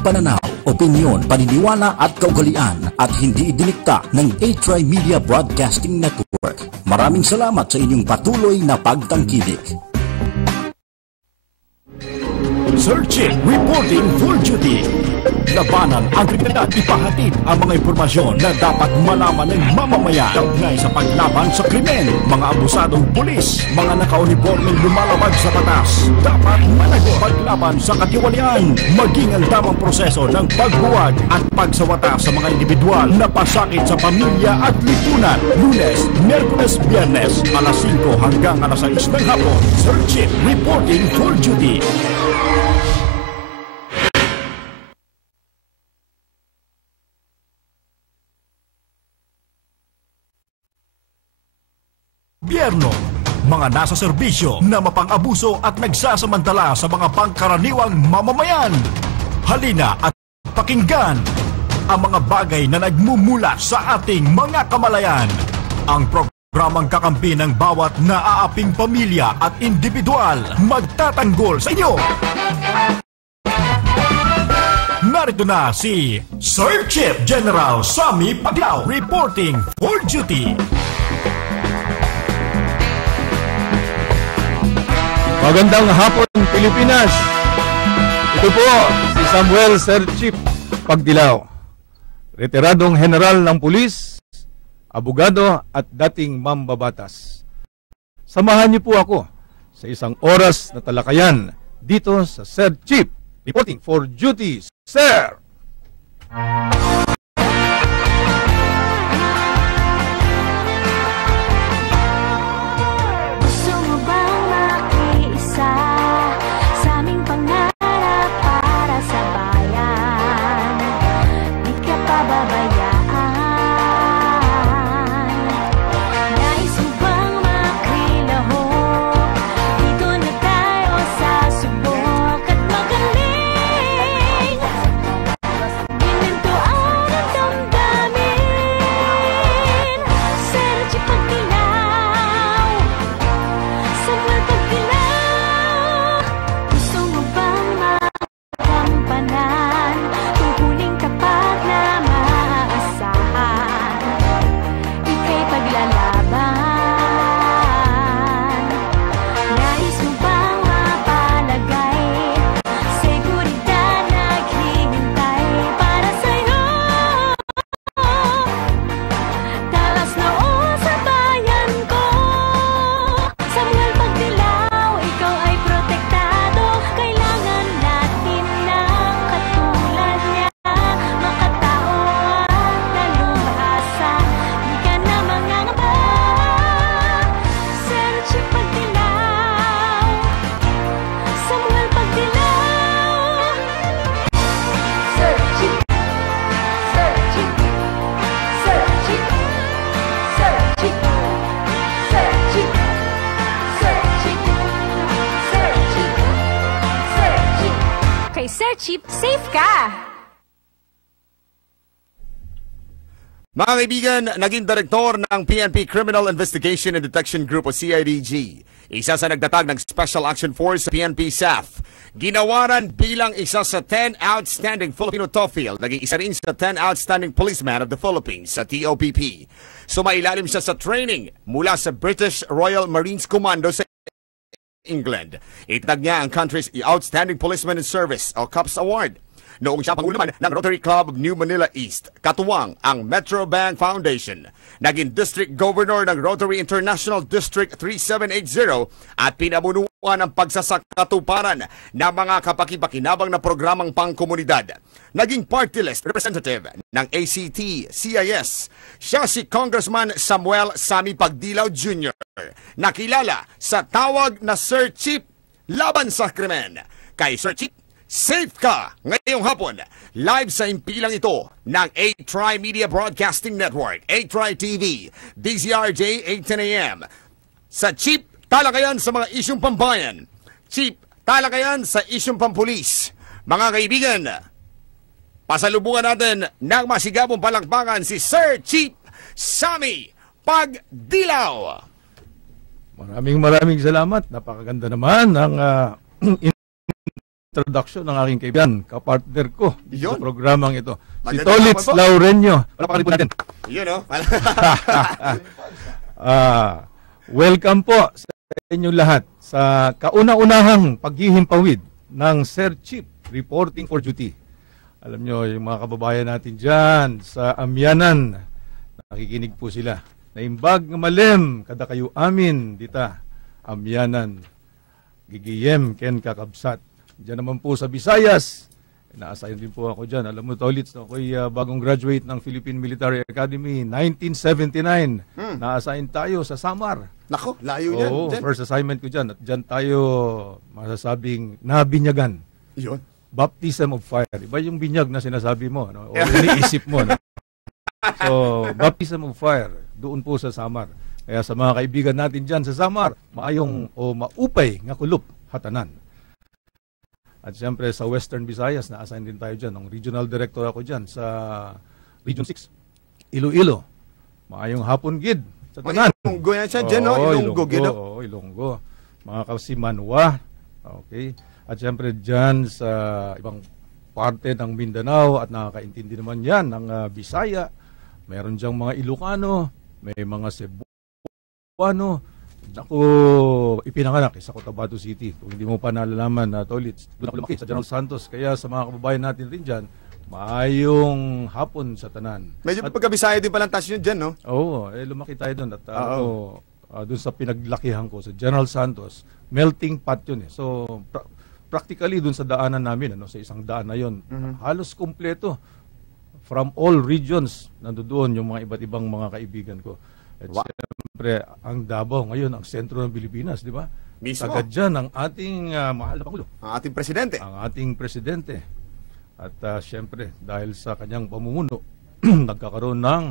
pananaw, opinyon, paniniwala at kaugalian at hindi idinikta ng A-Tri Media Broadcasting Network. Maraming salamat sa inyong patuloy na pagtangkilik. Searching, reporting full duty. Labanan ang kriminalidad, ipahatid ang mga impormasyon na dapat malaman ng mamamayan kaugnay sa paglaban sa krimen. Mga abusadong pulis, mga nakauniformeng lumalabag sa batas, dapat managot paglaban sa katiwalian. Maging ang tamang proseso ng pagbuwag at pagsawata sa mga individual na pasakit sa pamilya at lipunan. Lunes, Miyerkules, Biyernes, alas 5 hanggang alas 6 ng hapon. Searching, reporting full duty. Biyerno, mga nasa serbisyo na mapang-abuso at nagsasamantala sa mga pangkaraniwang mamamayan. Halina at pakinggan ang mga bagay na nagmumula sa ating mga kamalayan. Ang programang kakampi ng bawat naaaping pamilya at individual magtatanggol sa inyo. Narito na si Sir Chief General Sammy Paglao reporting for duty. Magandang hapon, Pilipinas! Ito po si Samuel Sir Chief Pagdilao, retiradong general ng pulis, abogado at dating mambabatas. Samahan niyo po ako sa isang oras na talakayan dito sa Sir Chief Reporting for Duty, Sir! Safe ka! Mga kaibigan, naging direktor ng PNP Criminal Investigation and Detection Group o CIDG. Isa sa nagtatag ng Special Action Force sa PNP SAF. Ginawaran bilang isa sa 10 outstanding Filipino TOEFL. Naging isa rin sa 10 outstanding policemen of the Philippines sa TOPP. Sumailalim siya sa training mula sa British Royal Marines Commando sa England. Itatag niya ang country's Outstanding Policeman in Service o COPS Award. Noong siya pangulo naman ng Rotary Club of New Manila East, katuwang ang Metro Bank Foundation. Naging District Governor ng Rotary International District 3780 at pinabunuan ang pagsasakatuparan ng mga kapakipakinabang na programang pangkomunidad. Naging party list representative ng ACT-CIS. Siya si Congressman Samuel Sammy Pagdilao Jr. Nakilala sa tawag na Sir Chief laban sa krimen. Kay Sir Chief, safe ka ngayong hapon. Live sa impilang ito ng A-Tri Media Broadcasting Network, A-Tri TV, DZRJ 810 AM. Sa Chief, talakayan sa mga isyong pambayan. Chief, talakayan sa isyong pampulis. Mga kaibigan, pasalubungan natin ng masigabong palakpakan si Sir Chief Sammy Pagdilao. Maraming salamat. Napakaganda naman ng introduction ng aking kaibigan, kapartner ko sa Yun. programang ito. Si Magandang Tolitz hapon po. Laurenio. Palakpakan po natin. Yun, no? Welcome po sa inyong lahat sa kauna-unahang paghihimpawid ng Sir Chief Reporting for Duty. Alam nyo, yung mga kababayan natin dyan sa Amyanan, nakikinig po sila. Naimbag nga malem, kada kayo amin, dita, Amyanan, gigiyem, ken kakabsat. Diyan naman po sa Visayas, na-assign din po ako dyan. Alam mo, Tolitz, no, ako'y bagong graduate ng Philippine Military Academy, 1979. Na-assign tayo sa Samar. Nako, layo yan. Oo, Dyan. first assignment ko dyan. At dyan tayo masasabing nabinyagan. Yun. Baptism of fire. Iba yung binyag na sinasabi mo, no? O iniisip mo. No? So, baptism of fire, doon po sa Samar. Kaya sa mga kaibigan natin dyan sa Samar, maayong o maupay nga kulup hatanan. At siyempre sa Western Visayas, na-assign din tayo dyan. Ang regional director ako dyan sa Region 6, Iloilo. Maayong hapon gid sa tanan. Ilonggo yan siya dyan, no? Ilonggo, gino. Oo, Ilonggo. Mga Kasimanwa. Okay. At siyempre dyan sa ibang parte ng Mindanao at nakakaintindi naman yan ng Bisaya. Meron diyang mga Ilocano, may mga Cebuano. Ako, ipinanganak sa Cotabato City. Kung hindi mo pa nalalaman na Tolitz, doon ako lumaki sa General Santos. Kaya sa mga kababayan natin rin dyan, maayong hapon sa tanan. Medyo pagkabisaya din palang tas yun dyan, no? Oo, lumaki tayo doon. At doon sa pinaglakihan ko, sa General Santos, melting pot yun eh. So, practically doon sa daanan namin, sa isang daan na yun, halos kumpleto. From all regions, nandoon yung mga iba't ibang mga kaibigan ko. At siyempre, ang Davao ngayon, ang sentro ng Pilipinas, di ba? Mismo. Sagad dyan ang ating mahal na Pangulo. Ang ating presidente. Ang ating presidente. At siyempre, dahil sa kanyang pamumuno, nagkakaroon ng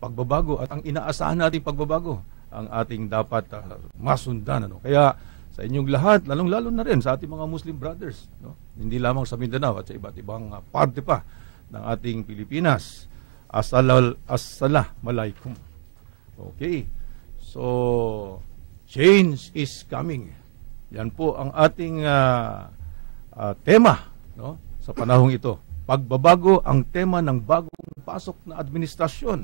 pagbabago. At ang inaasahan nating pagbabago, ang ating dapat masundan. Kaya sa inyong lahat, lalong-lalo na rin sa ating mga Muslim brothers. No? Hindi lamang sa Mindanao at sa iba't ibang parte pa ng ating Pilipinas. Assalamualaikum. Okay. So, change is coming. Yan po ang ating tema, no? Sa panahong ito. Pagbabago ang tema ng bagong pasok na administrasyon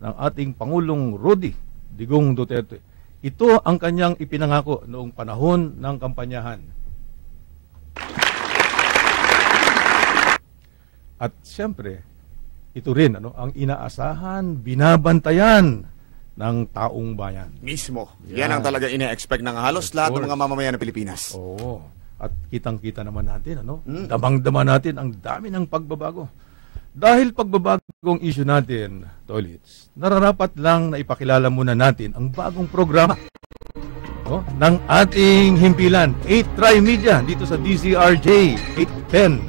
ng ating Pangulong Rudy Digong Duterte. Ito ang kanyang ipinangako noong panahon ng kampanyahan. At siyempre, ito rin ang inaasahan, binabantayan ng taong bayan. Mismo. Yan ang talaga ine-expect ng halos lahat ng mga mamamayan ng Pilipinas. Oo. At kitang-kita naman natin, damang-dama natin ang dami ng pagbabago. Dahil pagbabagong issue natin, Tolitz, nararapat lang na ipakilala muna natin ang bagong programa ng ating himpilan, 8 Media, dito sa DZRJ 810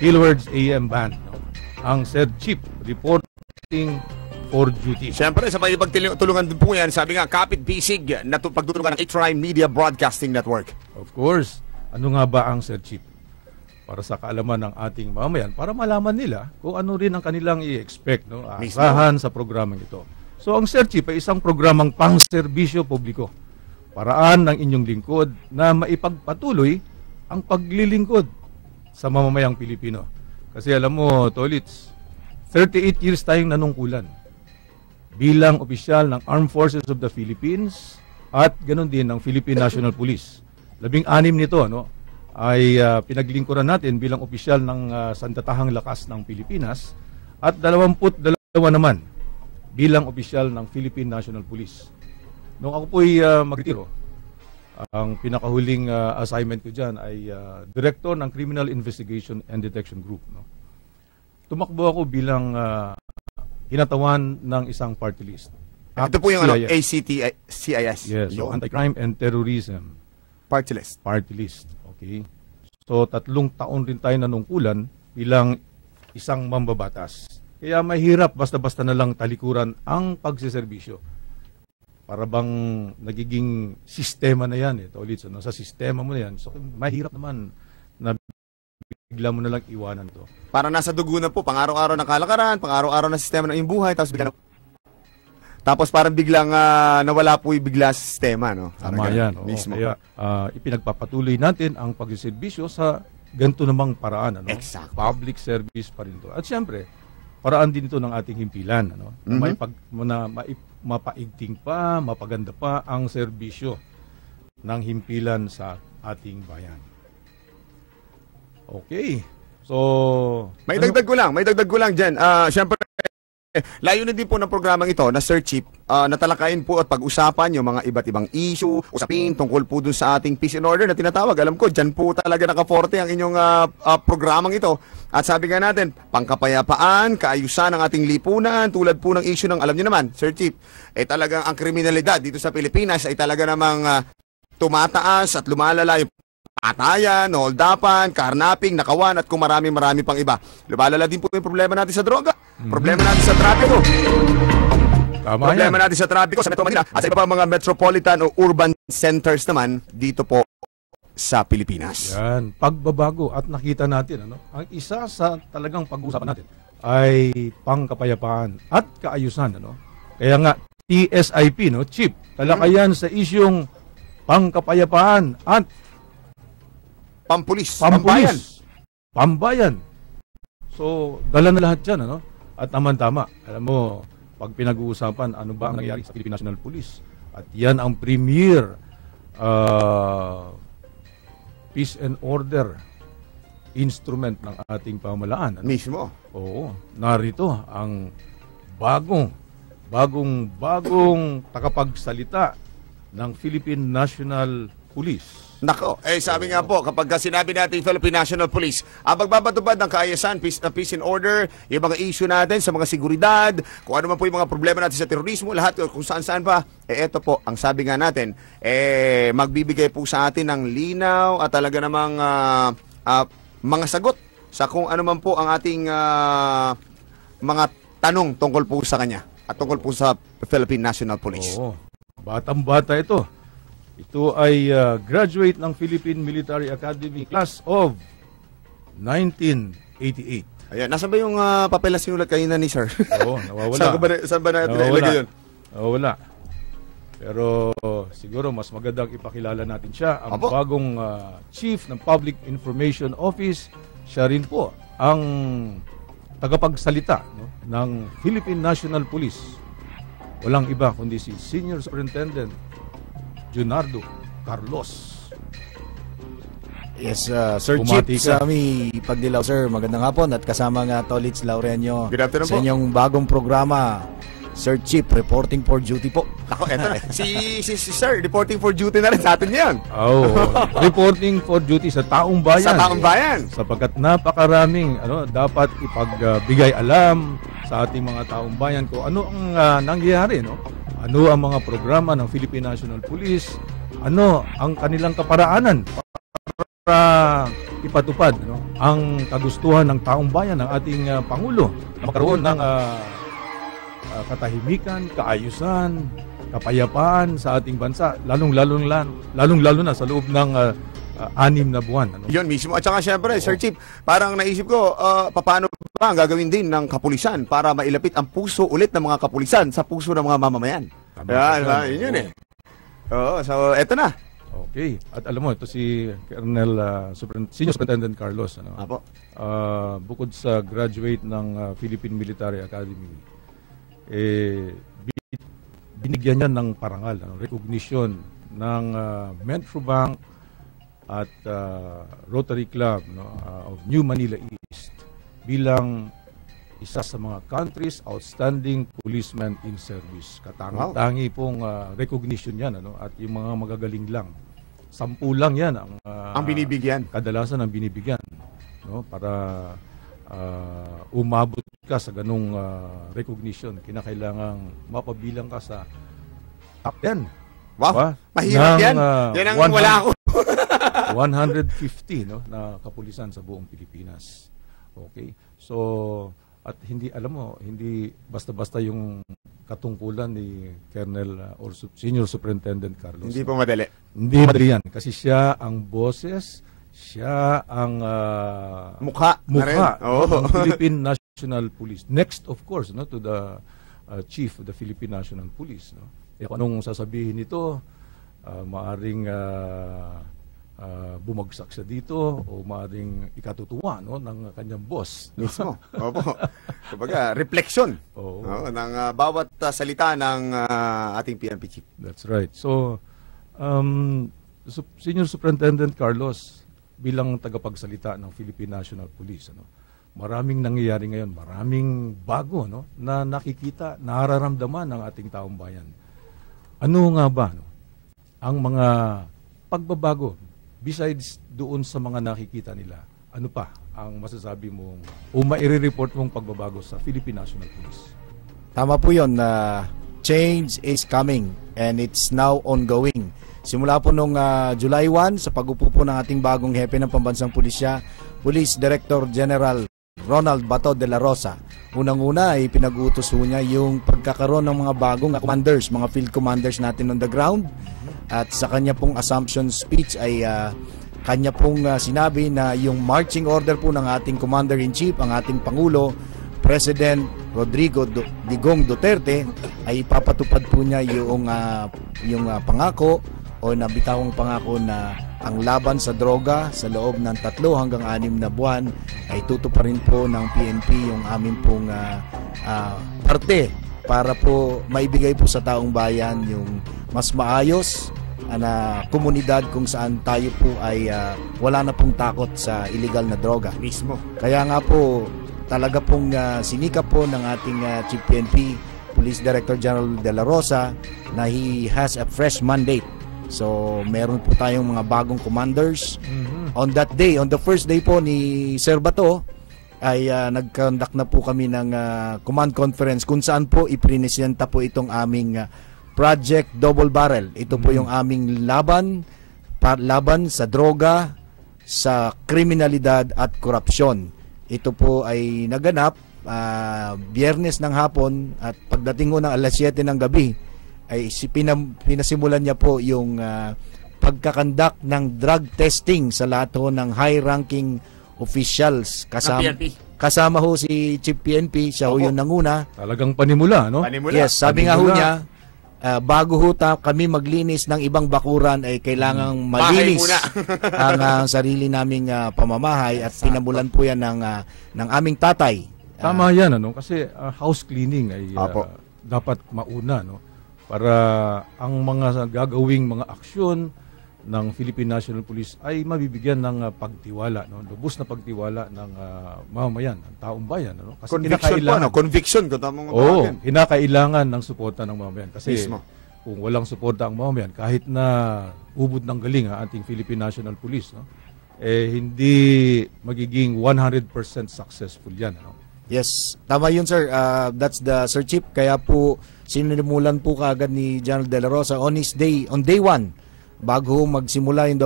kHz AM band. Ang Sir Chief Reporting for Duty. Siyempre, sa pagtulungan din po yan, sabi nga, kapit bisig na pagtutulungan ng 8 Media Broadcasting Network. Of course, ano nga ba ang Sir Chief? Para sa kaalaman ng ating mamayan, para malaman nila kung ano rin ang kanilang i-expect, asahan sa programang ito. So ang Sir Chief ay isang programang pang-serbisyo publiko. Paraan ng inyong lingkod na maipagpatuloy ang paglilingkod sa mamamayang Pilipino. Kasi alam mo, Tolitz, 38 years tayong nanungkulan bilang opisyal ng Armed Forces of the Philippines at ganoon din ng Philippine National Police. 16 nito, ay pinaglingkuran natin bilang opisyal ng Sandatahang Lakas ng Pilipinas at 22 naman bilang opisyal ng Philippine National Police. Nung ako po'y magretiro, ang pinakahuling assignment ko dyan ay Director ng Criminal Investigation and Detection Group. Tumakbo ako bilang kinatawan ng isang party list. Ito po yung ACT-CIS. Yes, so Anti-Crime and Terrorism Party List. Party list. Okay. So 3 taon rin tayo nanungkulan bilang isang mambabatas. Kaya mahirap basta-basta na lang talikuran ang pagsiservisyo. Para bang nagiging sistema na yan. Ulit, sa sistema mo na yan. So mahirap naman na bigla mo na lang iwanan to. Para nasa dugo na po, pang-araw-araw ng kalakaran, pang-araw-araw na sistema ng iyong buhay, tapos parang biglang nawala po yung bigla sa sistema, no? Tama yan. Mismo. Kaya ipinagpapatuloy natin ang pagsiservisyo sa ganito namang paraan, ano? Exactly. Public service pa rin to. At siyempre, paraan din ito ng ating himpilan, ano? Mapaigting pa, mapaganda pa ang serbisyo ng himpilan sa ating bayan. Okay. So, May dagdag ko lang dyan. Siyempre, layunin din po ng programang ito na Sir Chief, natalakayin po at pag-usapan yung mga iba't ibang issue, usapin tungkol po dun sa ating peace and order na tinatawag. Alam ko, dyan po talaga nakaforte ang inyong programang ito. At sabi nga natin, pangkapayapaan, kaayusan ng ating lipunan, tulad po ng issue ng, alam niyo naman, Sir Chief, talagang ang kriminalidad dito sa Pilipinas ay talaga namang tumataas at lumalala yung patayan, holdapan, karnaping, nakawan at kung marami pang iba. Lumalala din po yung problema natin sa droga, problema natin sa trapiko. Problema natin sa trapiko sa Metro Manila at sa iba pa mga metropolitan o urban centers naman dito po sa Pilipinas. Yan, pagbabago at nakita natin, ano, ang isa sa talagang pag-uusapan natin ay pangkapayapaan at kaayusan, ano. Kaya nga TSIP, no, Chief, talakayan sa isyong pangkapayapaan at pampulis, pambayan. So, dala na lahat yan, ano? At tama-tama, alam mo, pag pinag-uusapan, ano ba ang nangyayari sa Philippine National Police? At yan ang premier peace and order instrument ng ating pamahalaan. Ano? Mismo. Oo, narito ang bagong takapagsalita ng Philippine National Police. Nako, sabi nga po, kapag sinabi natin Philippine National Police, ang pagbabatubad ng kaayusan, peace and order, yung mga issue natin sa mga seguridad, kung ano man po yung mga problema natin sa terorismo, lahat, kung saan-saan pa, eto po, ang sabi nga natin, magbibigay po sa atin ng linaw at talaga namang mga sagot sa kung ano man po ang ating mga tanong tungkol po sa kanya at tungkol po sa Philippine National Police. Oo, batang-bata ito. Ito ay graduate ng Philippine Military Academy Class of 1988. Ayan, nasaan ba yung papel na sinulat kanina ni Sir? Oo, nawawala. Saan ba natin ilagay yun? Nawawala. Pero siguro mas magandang ipakilala natin siya. Ang bagong Chief ng Public Information Office, siya rin po ang tagapagsalita, no, ng Philippine National Police. Walang iba kundi si Senior Superintendent Junardo Carlos. Yes, Sir Chief Sammy Pagdilaw, sir. Magandang hapon at kasama nga Tolits Laurenio sa inyong bagong programa. Sir Chief, reporting for duty po. Ako, eto na. Si Sir, reporting for duty na rin sa atin yan. Reporting for duty sa taong bayan. Sa taong bayan. Sapagkat napakaraming dapat ipagbigay alam sa ating mga taong bayan kung ano ang nangyayari, no? Ano ang mga programa ng Philippine National Police, ano ang kanilang kaparaanan para ipatupad, no, ang kagustuhan ng taong bayan ng ating Pangulo na magkaroon ng katahimikan, kaayusan, kapayapaan sa ating bansa, lalong-lalo na sa loob ng 6 na buwan. Ano? Yun mismo. At saka syempre, Sir Chief, parang naisip ko, paano ba ang gagawin din ng kapulisan para mailapit ang puso ulit ng mga kapulisan sa puso ng mga mamamayan? Yun yun eh. Oo, so eto na. Okay. At alam mo, ito si Colonel Senior Superintendent Carlos. Ano? Apo. Bukod sa graduate ng Philippine Military Academy, binigyan niya ng parangal, recognition ng Metrobank at Rotary Club, no, of New Manila East bilang isa sa mga country's outstanding policeman in service. Katangi-tangi pong recognition yan, ano, at yung mga magagaling lang. 10 lang yan ang binibigyan. Kadalasan ang binibigyan, no, para umabot ka sa ganung recognition. Kinakailangang mapabilang ka sa top 10. Wow, mahirap yan. Yan ang wala ako. 150, no, na kapulisan sa buong Pilipinas. Okay? So, at hindi, alam mo, hindi basta-basta yung katungkulan ni Colonel or Senior Superintendent Carlos. Hindi po madali. Hindi madali yan. Kasi siya ang boses, siya ang mukha ng Philippine National Police. Next, of course, no, to the Chief of the Philippine National Police. No? Kung anong sasabihin nito, maaring bumagsak siya dito o maaaring ikatutuwa no, ng kanyang boss. Mismo. Opo. Kumbaga, reflection ng bawat salita ng ating PNP chief. That's right. So, Senior Superintendent Carlos, bilang tagapagsalita ng Philippine National Police, maraming nangyayari ngayon, maraming bago na nakikita, nararamdaman ng ating taong bayan. Ano nga ba ang mga pagbabago besides doon sa mga nakikita nila? Ano pa ang masasabi mong o maire-report mong pagbabago sa Philippine National Police? Tama po yun. Change is coming and it's now ongoing. Simula po nung July 1 sa pag-upo po ng ating bagong hepe ng Pambansang Pulisya, Police Director General Ronald Bato de la Rosa. Unang-una ay pinag-utos po niya yung pagkakaroon ng mga bagong commanders, mga field commanders natin on the ground. At sa kanya pong assumption speech ay kanya pong sinabi na yung marching order po ng ating Commander-in-Chief, ang ating Pangulo, President Rodrigo Digong Duterte, ay ipapatupad po niya yung pangako o nabitawang pangako na ang laban sa droga sa loob ng 3 hanggang 6 na buwan ay tutuparin po ng PNP yung aming pong parte para po maibigay po sa taong bayan yung mas maayos na komunidad kung saan tayo po ay wala na pong takot sa illegal na droga. Mismo. Kaya nga po talaga pong sinikap po ng ating Chief PNP, Police Director General de la Rosa, na he has a fresh mandate. So meron po tayong mga bagong commanders. On that day, on the first day po ni Sir Bato, ay nag-conduct na po kami ng command conference kung saan po iprinesenta po itong aming Project Double Barrel. Ito po yung aming laban sa droga, sa kriminalidad at korupsyon. Ito po ay naganap Biyernes ng hapon at pagdating ko ng alas 7 ng gabi ay pinasimulan niya po yung pagkakandak ng drug testing sa lahat ho ng high-ranking officials kasama ho si Chief PNP, siya ho yung nanguna. Talagang panimula, no? Yes, sabi nga ho niya, bago ho kami maglinis ng ibang bakuran ay kailangang malinis ang sarili naming pamamahay at pinamulan po yan ng aming tatay. Tama yan, kasi house cleaning ay dapat mauna, no? Para ang mga gagawing mga aksyon ng Philippine National Police ay mabibigyan ng pagtiwala, no? Lubos na pagtiwala ng mamamayan, ng taong bayan, no? Kasi conviction ko tamang kinakailangan ng suporta ng mamamayan kasi kung walang suporta ang mamamayan, kahit na ubod ng galing ang ating Philippine National Police, no? Hindi magiging 100% successful yan, no? Yes, tama yun, sir. That's the Sir Chief. Kaya po sinimulan po kaagad ni General De La Rosa on day 1, bago magsimula yung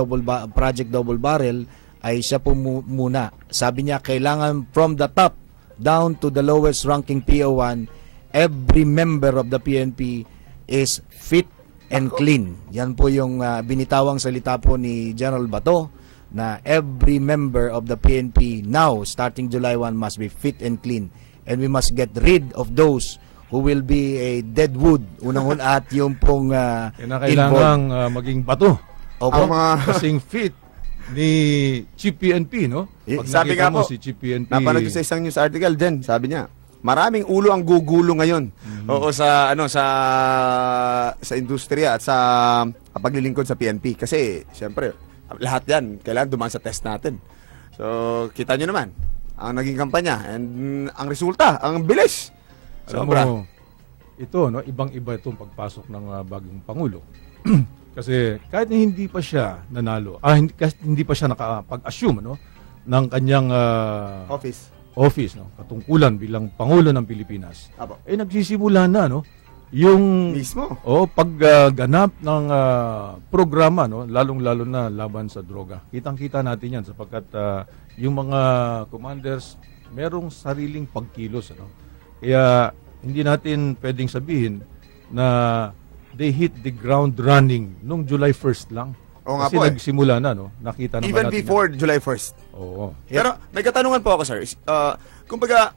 Project Double Barrel, ay siya po muna. Sabi niya, kailangan from the top down to the lowest ranking PO1, every member of the PNP is fit and clean. Yan po yung binitawang salita po ni General Bato, na every member of the PNP now, starting July 1, must be fit and clean. And we must get rid of those who will be a dead wood. Unang-una at yung pong kailangang maging bato. Opo. Kasing fit ni Chief PNP, no? Pag sabi nga po, si Chief PNP, napanood ko sa isang news article din, sabi niya, maraming ulo ang gugulo ngayon. Oo, sa industriya at sa paglilingkod sa PNP kasi syempre lahat yan kailangan dumaan sa test natin. So kita nyo naman ang naging kampanya and ang resulta, ang bilis. Sobra. Ito, no, ibang-iba itong pagpasok ng bagong Pangulo. Kasi kahit hindi pa siya nanalo, hindi pa siya nakapag-assume, no, ng kanyang office, no, katungkulan bilang Pangulo ng Pilipinas. Nagsisimula na, no, yung mismo pagganap ng programa, no, lalong-lalo na laban sa droga. Kitang-kita natin yan sapagkat yung mga commanders merong sariling pagkilos, ano. Kaya hindi natin pwedeng sabihin na they hit the ground running nung July 1st lang. Kasi nagsimula na, no? Nakita naman even natin before July 1st. Oo. Pero may katanungan po ako, sir. Kumbaga,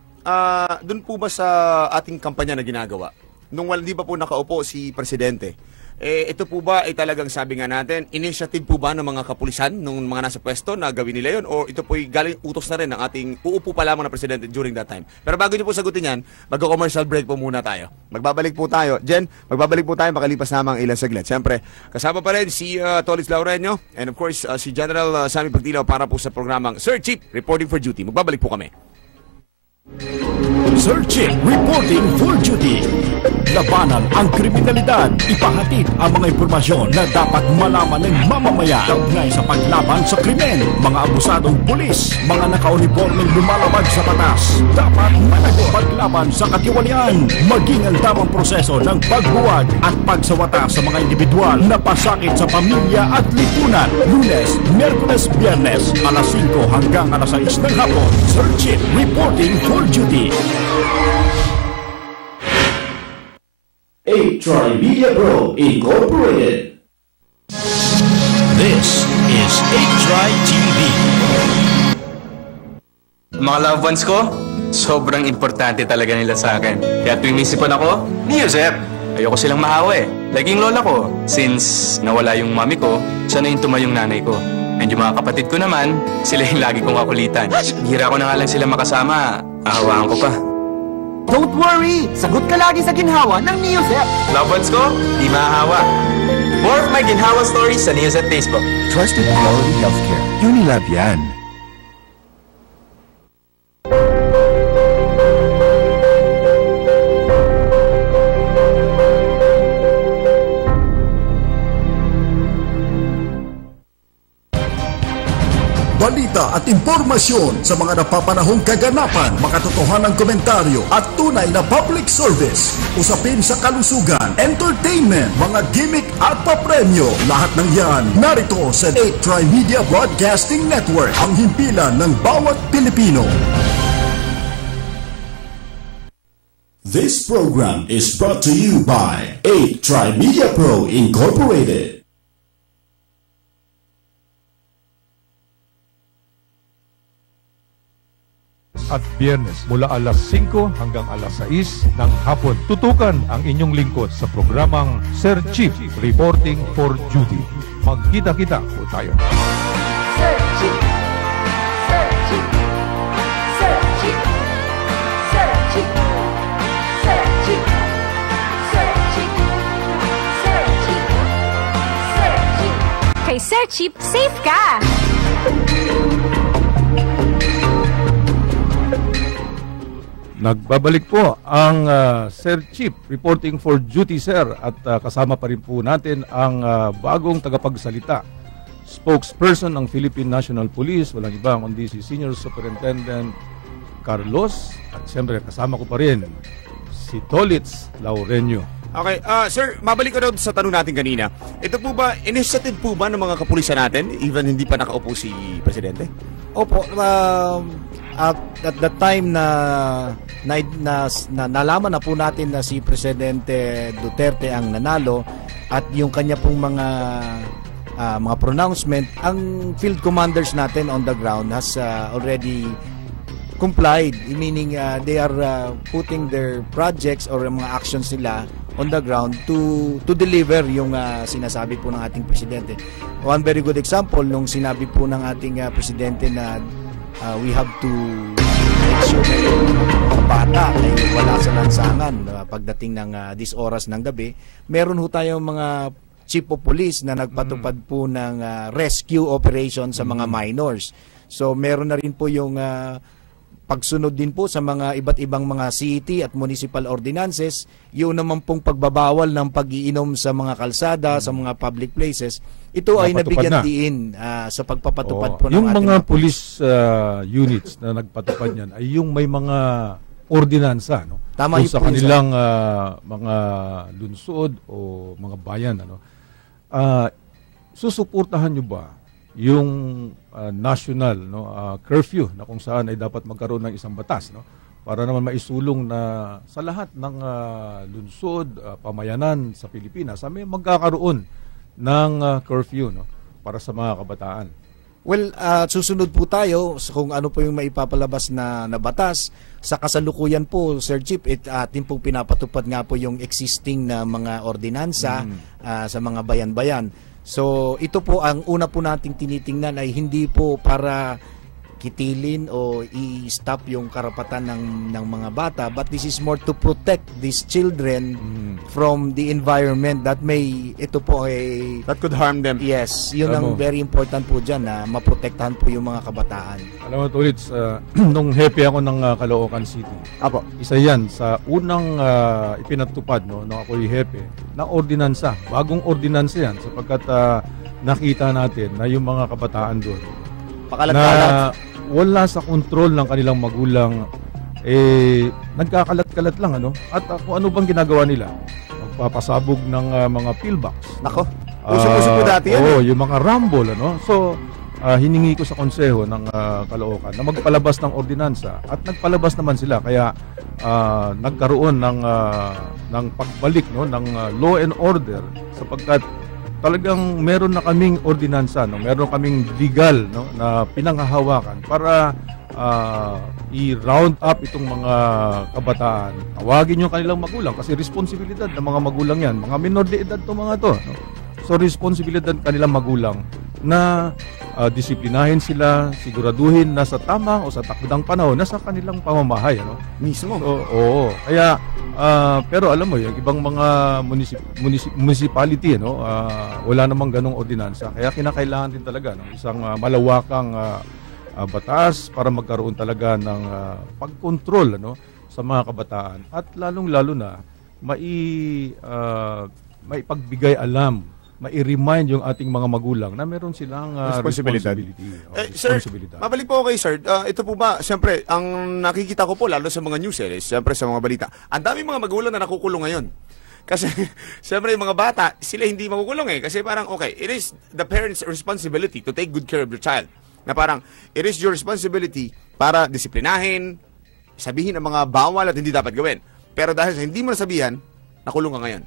doon po ba sa ating kampanya na ginagawa, nung hindi pa po nakaupo si Presidente, ito po ba ay talagang sabi nga natin, initiative po ba ng mga kapulisan nung mga nasa pwesto na gawin nila yon, o ito po ay galing utos na rin ng ating uupo pa lamang na presidente during that time? Pero bago niyo po sagutin yan, mag-commercial break po muna tayo. Magbabalik po tayo. Jen, magbabalik po tayo makalipas namang ilang saglit. Siyempre, kasama pa rin si Tolitz Laureño and of course si General Sammy Pagdilaw para po sa programang Sir Chief, Reporting for Duty. Magbabalik po kami. Sir Chief, Reporting for Duty. Labanan ang kriminalidad. Ipahatid ang mga impormasyon na dapat malaman ng mamamayan kaugnay sa paglaban sa krimen. Mga abusadong pulis, mga nakauniformeng lumalabag sa batas. Dapat managot paglaban sa katiwalian. Maging ang tamang proseso ng pagbuwag at pagsawata sa mga individual na pasakit sa pamilya at lipunan. Lunes, Miyerkules, Biyernes, alas 5 hanggang alas 6 ng hapon. Sir Chief, Reporting for Duty. Tri-Media Pro Incorporated. This is A-Tri TV. Mga loved ones ko, sobrang importante talaga nila sa akin. Kaya tuwing may sipon ako, ni Josep. Ayoko silang mahawa eh. Laging lola ko. Since nawala yung mami ko, siya na yung tumayong nanay ko. And yung mga kapatid ko naman, sila yung lagi kong kakulitan. Hira ko na nga lang sila makasama, ahawaan ko pa. Don't worry! Sagot ka lagi sa ginhawa ng Neosep! Loved ones ko, di mahahawa. More of my ginhawa stories sa Neosep Facebook. Trusted Quality Healthcare. Unilab yan. Balita at impormasyon sa mga napapanahong kaganapan, makatotohanang komentaryo at tunay na public service. Usapin sa kalusugan, entertainment, mga gimmick at papremyo. Lahat ng yan narito sa Tri-Media Broadcasting Network, ang himpilan ng bawat Pilipino. This program is brought to you by Tri-Media Pro Incorporated. At Biyernes mula alas 5 hanggang alas 6 ng hapon. Tutukan ang inyong lingkod sa programang Sir Chief, Reporting for Duty. Magkita-kita po tayo. Sir Chief, Sir Chief, Sir Chief, Sir Chief, Sir Chief, Sir Chief, Sir Chief, Sir Chief. Kay Sir Chief, safe ka! Nagbabalik po ang Sir Chief, Reporting for Duty, Sir. At kasama pa rin po natin ang bagong tagapagsalita, spokesperson ng Philippine National Police, walang iba kundi si Senior Superintendent Carlos. At siyempre kasama ko pa rin si Tolitz Laureño. Okay, sir, mabalik ko daw sa tanong natin kanina. Ito po ba, initiative po ba ng mga kapulisan natin, even hindi pa nakaupo si Presidente? Opo, at the time na nalaman na po natin na si Presidente Duterte ang nanalo at yung kanya pong mga pronouncement, ang field commanders natin on the ground has already complied, meaning they are putting their projects or mga actions nila on the ground to deliver yung sinasabi po ng ating presidente. One very good example nung sinabi po ng ating presidente na we have to make sure na yung mga bata ay wala sa lansangan pagdating ng this oras ng gabi. Meron ho tayong mga chief of police na nagpatupad po ng rescue operation sa mga minors. So meron na rin po yung pagsunod din po sa mga iba't ibang mga city at municipal ordinances, yun naman pong pagbabawal ng pag-iinom sa mga kalsada, sa mga public places. Ito ay nabigyan diin sa pagpapatupad po ng yung ating mga police units na nagpatupad yan ay yung may mga ordinansa, no? Tama sa kanilang mga lungsod o mga bayan, ano? Susuportahan nyo ba yung national, no, curfew na kung saan ay dapat magkaroon ng isang batas, no, para naman maisulong na sa lahat ng lungsod, pamayanan sa Pilipinas may magkakaroon ng curfew, no, para sa mga kabataan? Well, susunod po tayo kung ano po yung maipapalabas na batas. Sa kasalukuyan po, Sir Chief, atin pong pinapatupad nga po yung existing na mga ordinansa sa mga bayan-bayan. So, ito po ang una po nating tinitingnan ay hindi po para kitilin o i-stop yung karapatan ng mga bata, but this is more to protect these children from the environment that that could harm them. Yes, yun ang very important po dyan, na maprotektahan po yung mga kabataan. Alam mo, Tulits, nung happy ako ng Caloocan City, isa yan sa unang ipinatupad, no, nung ako'y happy, na ordinansa, bagong ordinansa yan, sapagkat nakita natin na yung mga kabataan doon na wala sa kontrol ng kanilang magulang, nagkakalat-kalat lang, ano? At kung ano bang ginagawa nila? Magpapasabog ng mga pillbox. Nako, uso-uso po dati yan. Yung mga rumble, ano? So, hiningi ko sa konseho ng Caloocan na magpalabas ng ordinansa, at nagpalabas naman sila, kaya nagkaroon ng pagbalik, no, ng law and order, sapagkat talagang meron na kaming ordinansa, no? Meron kaming legal, no, na pinanghahawakan para i-round up itong mga kabataan. Tawagin yung kanilang magulang kasi responsibilidad ng mga magulang yan. Mga minor de edad to mga to, no? So responsibilidad kanilang magulang na disiplinahin sila, siguraduhin na sa tama o sa takdang panahon na sa kanilang pamamahay, ano? Mismo. So, oo. Kaya pero alam mo, yung ibang mga municipality, no, wala namang ganong ordinansa. Kaya kinakailangan din talaga, no, isang malawakang batas para magkaroon talaga ng pagkontrol, ano, sa mga kabataan, at lalong-lalo na maipagbigay alam, mai-remind yung ating mga magulang na meron silang responsibility. Sir, mabalik po kay sir. Ito po ba, siyempre, ang nakikita ko po, lalo sa mga news, siyempre sa mga balita, ang dami mga magulang na nakukulong ngayon. Kasi, siyempre, yung mga bata, sila hindi makukulong Kasi parang, okay, it is the parents' responsibility to take good care of your child. Na parang, it is your responsibility para disiplinahin, sabihin ang mga bawal at hindi dapat gawin. Pero dahil sa hindi mo nasabihan, nakulong ka ngayon.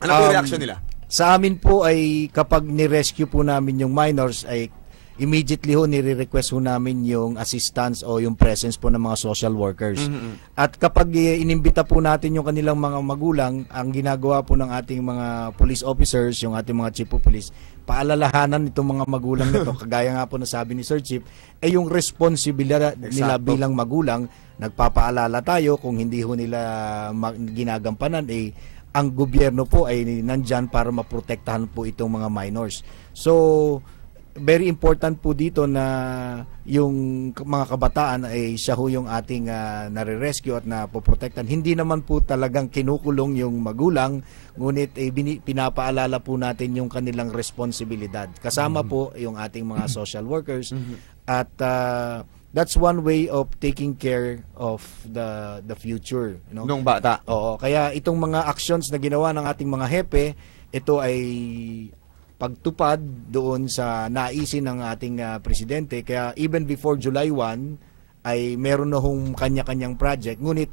Ano po yung reaction nila? Sa amin po ay kapag ni-rescue po namin yung minors, ay immediately nire-request namin yung assistance o yung presence po ng mga social workers. At kapag inimbita po natin yung kanilang mga magulang, ang ginagawa po ng ating mga police officers, yung ating mga chief of police, paalalahanan itong mga magulang nito, kagaya nga po na sabi ni Sir Chief, yung responsibilidad nila bilang magulang, nagpapaalala tayo kung hindi nila ginagampanan, ang gobyerno po ay nandyan para maprotektahan po itong mga minors. So, very important po dito na yung mga kabataan ay siya yung ating nare-rescue at napoprotektahan. Hindi naman po talagang kinukulong yung magulang, ngunit pinapaalala po natin yung kanilang responsibilidad. Kasama po yung ating mga social workers at that's one way of taking care of the future, you know? Nung bata. Oo, kaya itong mga actions na ginawa ng ating mga hepe, ito ay pagtupad doon sa naisin ng ating presidente. Kaya even before July 1 ay meron na hong kanya-kanyang project. Ngunit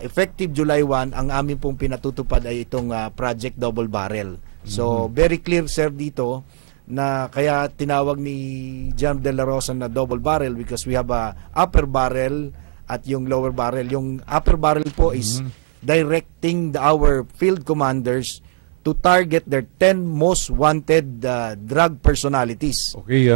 effective July 1, ang amin pong pinatutupad ay itong Project Double Barrel. So very clear, sir, dito na kaya tinawag ni John De La Rosa na double barrel because we have a upper barrel at yung lower barrel. Yung upper barrel po is directing our field commanders to target their 10 most wanted drug personalities. Okay,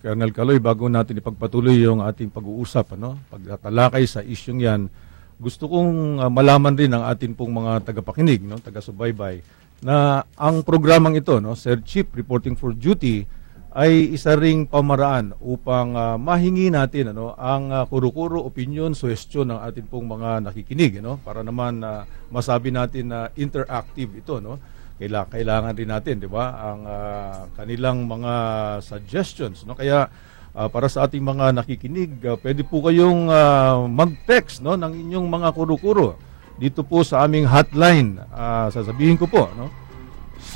Colonel Caloy, bago natin ipagpatuloy yung ating pag-uusap, pagtatalakay sa isyong yan, gusto kong malaman din ng ating pong mga tagapakinig, taga-subaybay, na ang programang ito, Sir Chief Reporting for Duty, ay isa ring pamaraan upang mahingi natin ang kuro-kuro, opinion, suhestyon ng ating pong mga nakikinig, para naman masabi natin na interactive ito, kailangan din natin, di ba, ang kanilang mga suggestions, Kaya para sa ating mga nakikinig, pwede po kayong mag-text ng inyong mga kuro-kuro dito po sa aming hotline. Sasabihin ko po,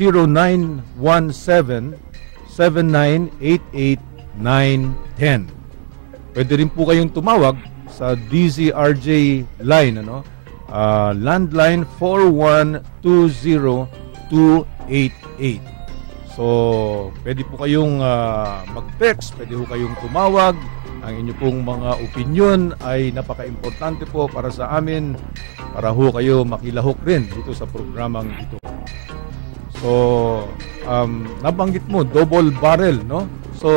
0917-7988-910. Pwede rin po kayong tumawag sa DZRJ line, landline 4120288. So, pwede po kayong mag-text, pwede po kayong tumawag. Ang inyo pong mga opinion ay napaka-importante po para sa amin para ho kayo makilahok rin dito sa programang ito. So, nabanggit mo, double barrel, no? So,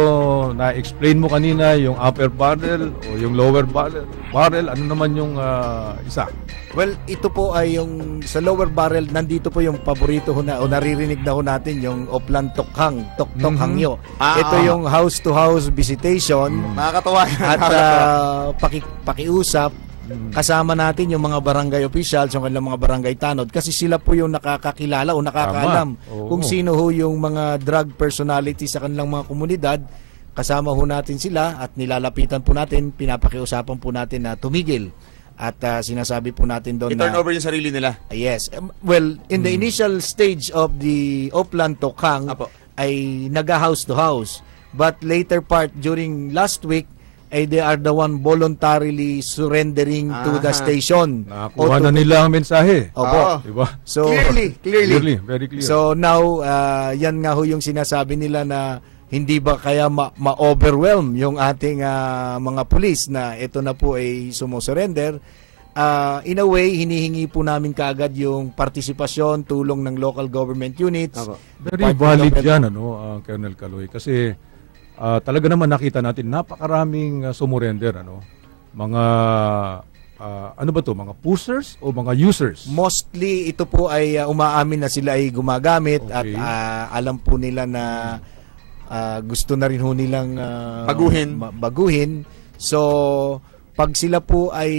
na-explain mo kanina yung upper barrel o yung lower barrel. Ano naman yung isa? Well, ito po ay yung sa lower barrel, nandito po yung paborito ho na o naririnig na ho natin yung Oplan Tokhang, Tok Hangyo. Ito yung house-to-house visitation. Nakakatawa. At pakiusap, kasama natin yung mga barangay officials, yung kanilang mga barangay tanod, kasi sila po yung nakakakilala o nakakaalam kung sino ho yung mga drug personality sa kanilang mga komunidad. Kasama ho natin sila at nilalapitan po natin, pinapakiusapan po natin na tumigil. At sinasabi po natin doon na i-turn over yung sarili nila. Yes. Well, in the initial stage of the Oplan Tokhang ay naga-house to house. But later part, during last week, ay they are the one voluntarily surrendering to the station. Nakakuha na nila ang mensahe. Opo. Diba? So, Clearly. Very clear. So now, yan nga ho yung sinasabi nila na hindi ba kaya ma-overwhelm yung ating mga pulis na ito na po ay sumusurrender. In a way, hinihingi po namin kaagad yung partisipasyon, tulong ng local government units. Very valid yan, Colonel Caloy. Kasi talaga naman nakita natin napakaraming sumurrender, mga ano ba to, mga pushers o mga users? Mostly ito po ay umaamin na sila ay gumagamit at alam po nila na gusto na rin ho nilang baguhin. So pag sila po ay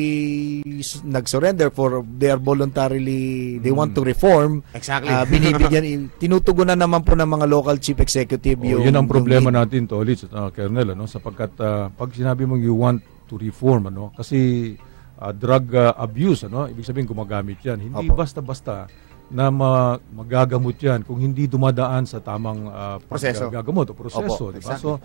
nag-surrender for they are voluntarily they want to reform, binibigyan tinutugunan naman po ng mga local chief executive yung yun ang problema natin to ulit Colonel, sapagkat pag sinabi mong you want to reform, kasi drug abuse, ibig sabihin gumagamit yan, hindi basta-basta na magagamot yan kung hindi dumadaan sa tamang paggagamot o proseso. Diba? Exactly. So,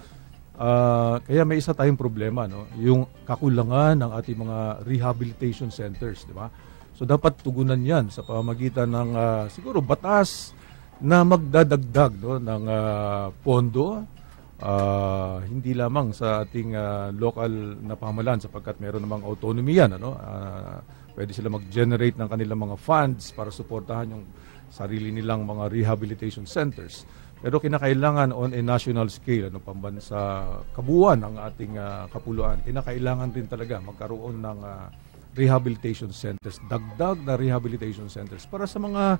kaya may isa tayong problema, yung kakulangan ng ating mga rehabilitation centers. Diba? So, dapat tugunan yan sa pamamagitan ng siguro batas na magdadagdag ng pondo, hindi lamang sa ating local na pamahalaan sapagkat meron namang autonomy yan. Pwede sila mag-generate ng kanilang mga funds para suportahan yung sarili nilang mga rehabilitation centers. Pero kinakailangan on a national scale, pambansa kabuuan ng ating kapuluan, kinakailangan rin talaga magkaroon ng rehabilitation centers, dagdag na rehabilitation centers para sa mga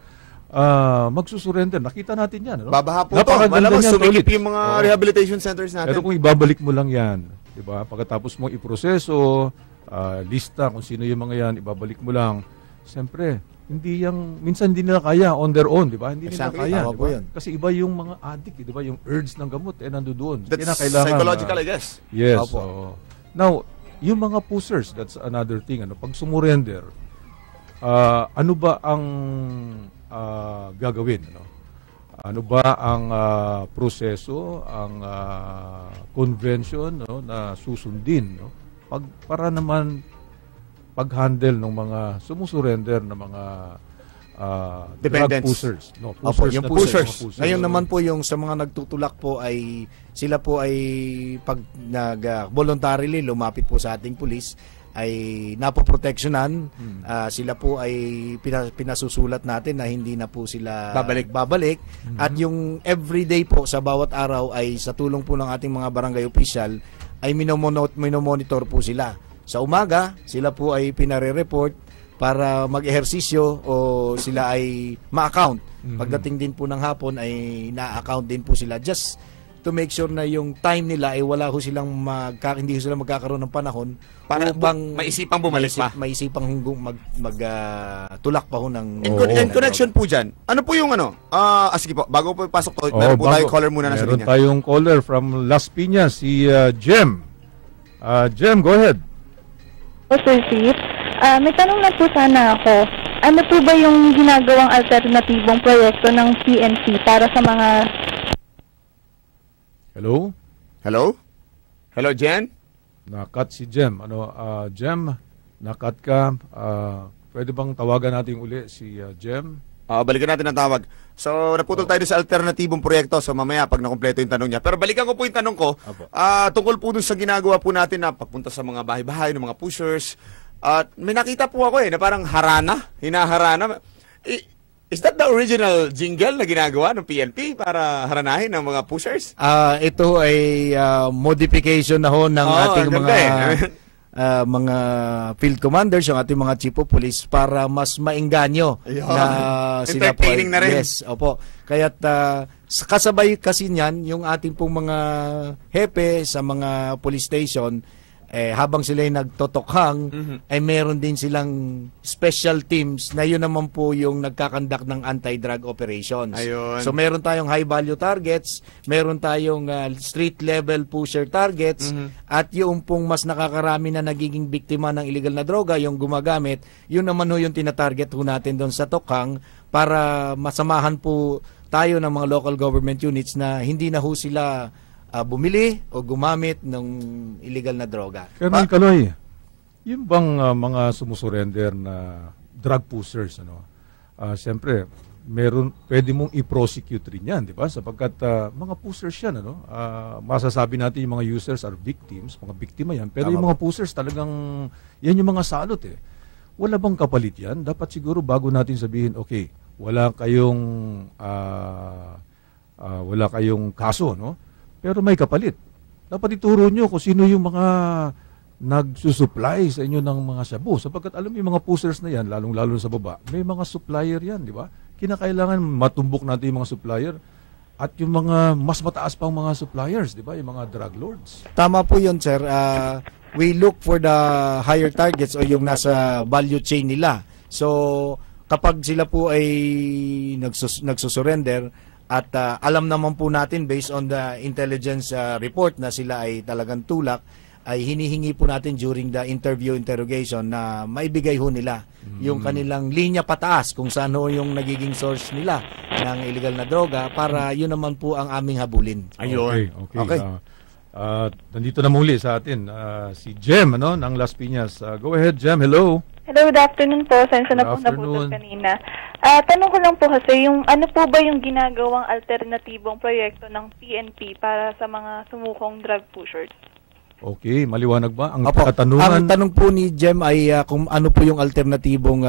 magsusurrender. Nakita natin yan. Babaha po ito. Malamang sumikip yung mga rehabilitation centers natin. Pero kung ibabalik mo lang yan, diba? Pagkatapos mong iproseso, lista kung sino yung mga yan, ibabalik mo lang. Siyempre, minsan hindi nila kaya on their own, di ba? Hindi nila kaya, diba? Kasi iba yung mga addict, di ba? Yung urge ng gamot, nandoon. That's psychological, I guess. Yes. Now, yung mga pushers, that's another thing. Pag sumurrender, ano ba ang gagawin? Ano ba ang proseso, ang convention na susundin? Para naman pag-handle ng mga sumusurrender na mga drug pushers. Yung pushers. Ngayon naman po yung sa mga nagtutulak po ay sila po ay pag voluntarily lumapit po sa ating pulis ay napoproteksyonan. Sila po ay pinasusulat natin na hindi na po sila babalik. At yung everyday po sa bawat araw ay sa tulong po ng ating mga barangay official ay minomonitor po sila. Sa umaga, sila po ay pinare-report para mag-ehersisyo o sila ay ma-account. Pagdating din po ng hapon ay na-account din po sila just to make sure na yung time nila ay wala ho silang hindi ho sila magkakaroon ng panahon para maisipang bumalik pa. Maisipang tulak pa ho ng... In connection po dyan, ano po yung sige po, bago po pasok to, meron po tayong caller muna na sa linya. Meron tayong caller from Las Piñas, si Jem. Jem, go ahead. Sir Chief, may tanong na po sana ako. Ano po ba yung ginagawang alternatibong proyekto ng PNP para sa mga... Hello? Hello? Hello, Jen? Nakat si Jem. Jem, nakat ka. Pwede bang tawagan natin uli si Jem? Balikan natin ang tawag. So, naputol tayo sa alternatibong proyekto. So, mamaya, pag nakumpleto yung tanong niya. Pero balikan ko po yung tanong ko. Tungkol po dun sa ginagawa po natin na pagpunta sa mga bahay-bahay ng mga pushers. May nakita po ako na parang hinaharana. Is that the original jingle na ginagawa ng PNP para haranahin ng mga pushers? Ito ay modification na ho ng ating mga field commanders, yung ating mga chief of police para mas maengganyo na sila po. Entertaining na rin. Yes, opo. Kaya't kasabay kasi niyan yung ating pong mga hepe sa mga police station, habang sila ay nagtotokhang, ay meron din silang special teams na yun naman po yung nagkakandak ng anti-drug operations. Ayun. So meron tayong high-value targets, meron tayong street-level pusher targets, at yung pong mas nakakarami na nagiging biktima ng illegal na droga, yung gumagamit, yun naman ho yung tinatarget ho natin doon sa tokhang para masamahan po tayo ng mga local government units na hindi na ho sila bumili o gumamit ng illegal na droga. Colonel Caloy, yung bang mga sumusurrender na drug pushers, siyempre, pwede mong i-prosecute rin yan, di ba? Sapagkat mga pushers yan, masasabi natin yung mga users are victims, mga biktima yan, pero yung mga pushers talagang, yan yung mga salot Wala bang kapalit yan? Dapat siguro bago natin sabihin, okay, wala kayong kaso, pero may kapalit. Dapat ituro nyo kung sino yung mga nagsusupply sa inyo ng mga shabu. Sapagkat alam mo yung mga pushers na yan, lalong-lalo sa baba, may mga supplier yan, di ba? Kinakailangan matumbok natin yung mga supplier at yung mga mas mataas pang mga suppliers, di ba? Yung mga drug lords. Tama po yun, sir. We look for the higher targets o yung nasa value chain nila. So, kapag sila po ay nagsusurrender, at alam naman po natin based on the intelligence report na sila ay talagang tulak, ay hinihingi po natin during the interrogation na maibigay ho nila yung kanilang linya pataas kung saan ho yung nagiging source nila ng illegal na droga para yun naman po ang aming habulin. Ayun. Okay. Nandito na muli sa atin si Jem ng Las Piñas. Go ahead, Jem. Hello. Hello, good afternoon po. Sensya na po naputol kanina. Tanong ko lang po kasi, ano po ba yung ginagawang alternatibong proyekto ng PNP para sa mga sumukong drug pushers? Okay, maliwanag ba ang Ang katanungan? tanong po ni Jem ay kung ano po yung alternatibong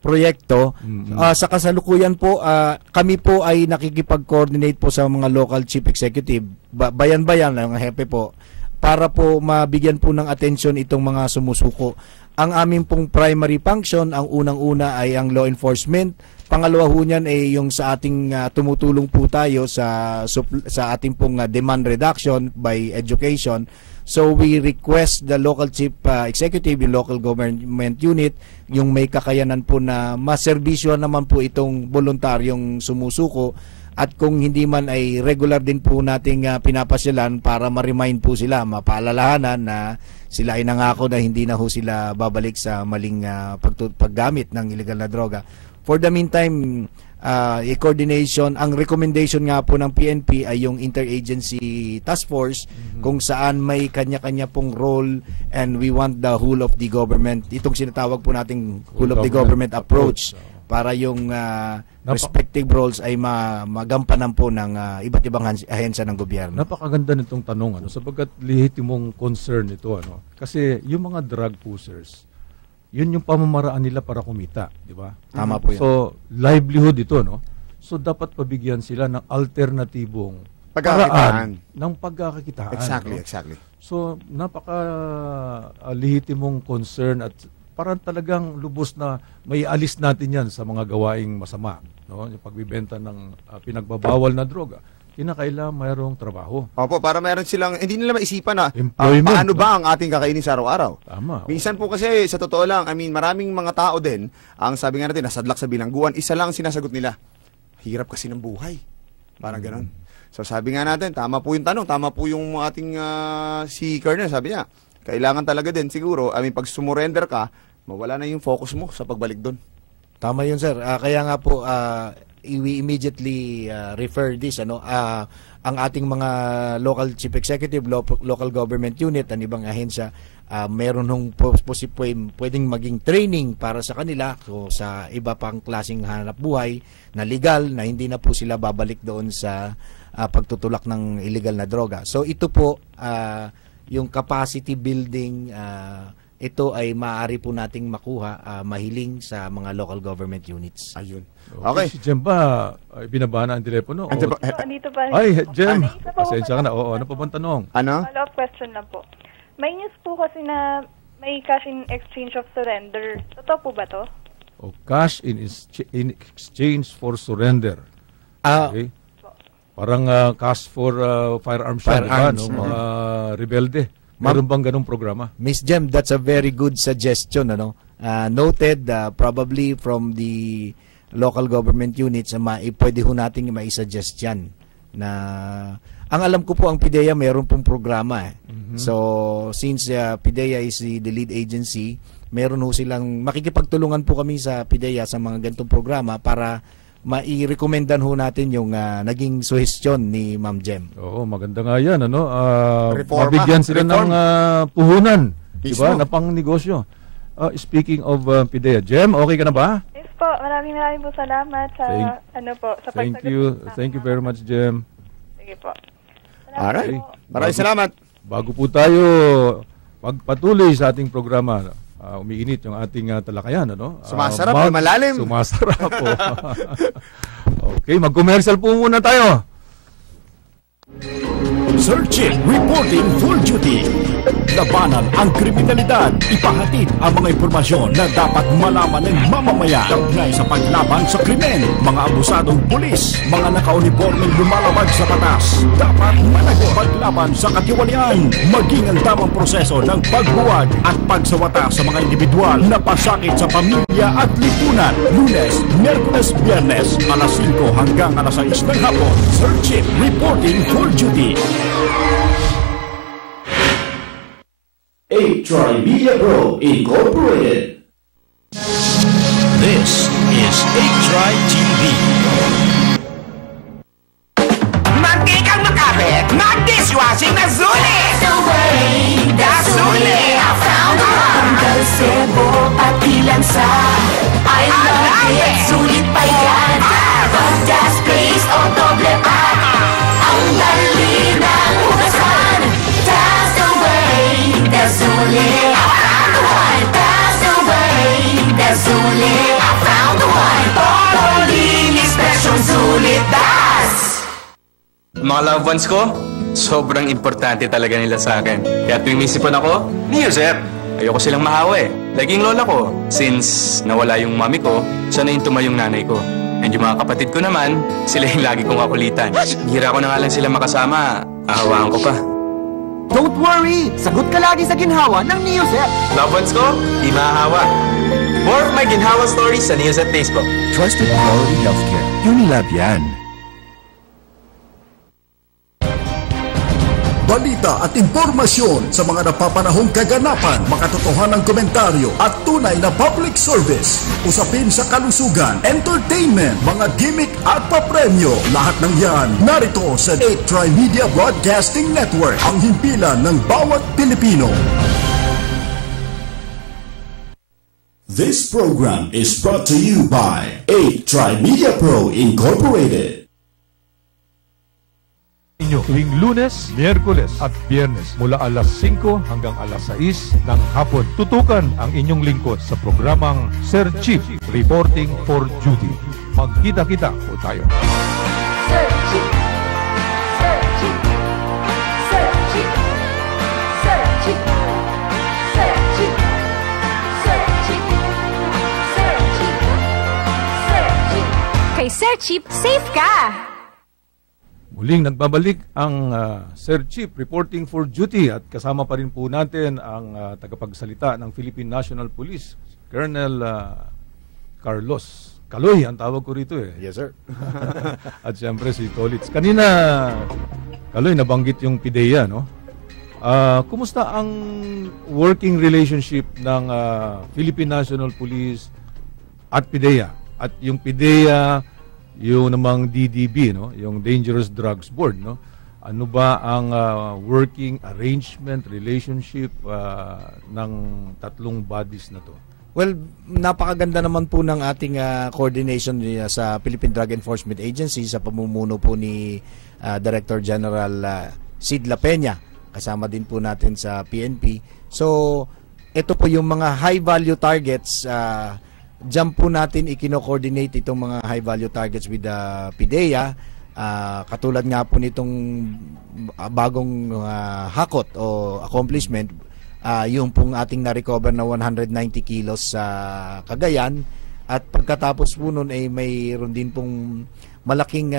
proyekto. Sa kasalukuyan po, kami po ay nakikipag-coordinate po sa mga local chief executive, bayan-bayan, mga hepe po, para po mabigyan po ng atensyon itong mga sumusuko. Ang aming pong primary function, ang unang-una ay ang law enforcement. Pangalawa ho niyan ay yung sa ating tumutulong po tayo sa ating pong demand reduction by education. So we request the local chief executive, yung local government unit, yung may kakayanan po na maserbisyohan naman po itong voluntaryong sumusuko. At kung hindi man ay regular din po nating pinapasyalan para ma-remind po sila, mapaalalahanan na sila ay nangako na hindi na ho sila babalik sa maling paggamit ng illegal na droga. For the meantime, coordination, ang recommendation nga po ng PNP ay yung interagency task force kung saan may kanya-kanya pong role, and we want the whole of the government, itong sinatawag po nating whole of the government approach para yung respective roles ay magampanan po ng iba't ibang ahensya ng gobyerno. Napakaganda nitong tanong, sapagkat lehitimong concern ito. Kasi yung mga drug pushers, yun yung pamamaraan nila para kumita, di ba? Tama po yan. So, livelihood ito, So, dapat pabigyan sila ng alternatibong paraan ng pagkakakitaan. Exactly. So, napaka-lehitimong concern at parang talagang lubos na may alis natin yan sa mga gawaing masama. Yung pagbibenta ng pinagbabawal na droga. Kinakailangan mayroong trabaho. Opo, para meron silang, hindi nila maisipan na employment, paano ba ang ating kakainin sa araw-araw. Tama. Minsan po kasi, sa totoo lang, maraming mga tao din, ang sabi nga natin, nasadlak sa bilangguan, isa lang sinasagot nila, hirap kasi ng buhay. Parang ganon. So sabi nga natin, tama po yung tanong, tama po yung ating si Colonel, sabi niya, kailangan talaga din siguro, pag sumurrender ka, mawala na yung focus mo sa pagbalik doon. Tama yun, sir. Kaya nga po, we immediately refer this, ang ating mga local chief executive, local government unit, at ibang ahensya meron hong pwedeng maging training para sa kanila sa iba pang klaseng hanap buhay na legal, na hindi na po sila babalik doon sa pagtutulak ng illegal na droga. So ito po yung capacity building, ito ay maaari po nating makuha mahiling sa mga local government units. Ayun. Okay. Si Jem ba, binaba na ang telepono? Andito pa. Ay, Jem, pasensya ka na. Oo, ano pa bang tanong? Ano? Follow-up question lang po. May news po kasi na may cash in exchange of surrender. Totoo po ba to? O cash in exchange for surrender. Okay. Parang cash for firearms. Firearms. No? Mga rebelde. Meron bang ganung programa? Miss Jem, that's a very good suggestion. Noted, probably from the local government units, pwede ho natin mai-suggest yan. Ang alam ko po, ang PIDEA meron pong programa. So, since PIDEA is the lead agency, meron ho silang, makikipagtulungan po kami sa PIDEA sa mga ganitong programa para mai-recomendan ho natin yung naging suhestyon ni Ma'am Jem. Oo, maganda nga yan. Mabigyan sila ng puhunan, diba, na pang negosyo. Speaking of PIDEA, Jem, okay ka na ba? Yes po, maraming po salamat sa sa pagsagot. Thank you very much, Jem. Sige po. Alright. Maraming salamat. Bago po tayo magpatuloy sa ating programa, umiinit yung ating talakayan, Sumasarap, malalim. Sumasarap po. Okay, mag-commercial po muna tayo. Searching, reporting full duty. Labanan ang kriminalidad. Ipahatid ang mga impormasyon na dapat malaman ng mamamayan. Kaugnay sa paglaban sa krimen. Mga abusadong pulis, mga nakauniformeng lumalabag sa batas. Dapat managot paglaban sa katiwalian. Maging ang tamang proseso ng pagbuwag at pagsawata sa mga individual na pasakit sa pamilya at lipunan. Lunes, Miyerkules, Biyernes, alas 5 hanggang alas 6 ng hapon. Searching, reporting full duty. 8 Media Pro Incorporated. This is 8 TV. Mantikang makapit, mag-dishwashing na sulit! The sulit! I found one! Kalsebo pati lansa I love it! Sulit pa yan! Gas paste o doble pack ang dali ng ugasan. That's the way! The sulit! I found the one! That's the way! The sulit! I found the one! Todo linis presyong sulit das! Mga loved ones ko, sobrang importante talaga nila sa akin. Kaya tuwing may sipon ako, ni Josep, ayoko silang mahawa eh. Laging lola ko. Since nawala yung mami ko, siya na yung tumayong nanay ko. And yung mga kapatid ko naman, sila yung lagi kong kakulitan. Hira ko na nga lang sila makasama, ahawaan ko pa. Don't worry! Sagot ka lagi sa ginhawa ng Neosep. Loved ones ko, di mahahawa. More of my ginhawa stories sa Neosep Facebook. Trusted quality healthcare. Unilab yan. Balita at impormasyon sa mga napapanahong kaganapan, makatotohanang komentaryo at tunay na public service. Usapin sa kalusugan, entertainment, mga gimmick at papremyo. Lahat ng yan narito sa 8 Tri-Media Broadcasting Network, ang himpilan ng bawat Pilipino. This program is brought to you by 8 Tri-Media Pro Incorporated. Inyo tuwing Lunes, Miyerkules at Biyernes mula alas 5 hanggang alas 6 ng hapon. Tutukan ang inyong lingkod sa programang Sir Chief Reporting for Duty. Magkita-kita po tayo. Sir Chief, Sir Chief, Sir Chief, Sir Chief, Sir Chief, Sir Chief, Sir Chief, Sir Chief. Kay Sir Chief, safe ka! Muling nagbabalik ang Sir Chief Reporting for Duty at kasama pa rin po natin ang tagapagsalita ng Philippine National Police, Colonel Carlos Caloy, ang tawag ko rito eh. Yes, sir. At siyempre si Tolitz. Kanina, Caloy, nabanggit yung PIDEA, no? Kumusta ang working relationship ng Philippine National Police at PIDEA? At yung PIDEA, yung namang DDB, no, yung Dangerous Drugs Board, no, ano ba ang working arrangement, relationship ng tatlong bodies na to? Well, napakaganda naman po ng ating coordination sa Philippine Drug Enforcement Agency sa pamumuno po ni Director General Sid La Peña. Kasama din po natin sa PNP. So, ito po yung mga high-value targets. Diyan po natin ikino-coordinate itong mga high-value targets with the PIDEA. Katulad nga po nitong bagong hakot o accomplishment, yung pong ating na-recover na 190 kilos sa Cagayan, at pagkatapos po nun ay mayroon din pong malaking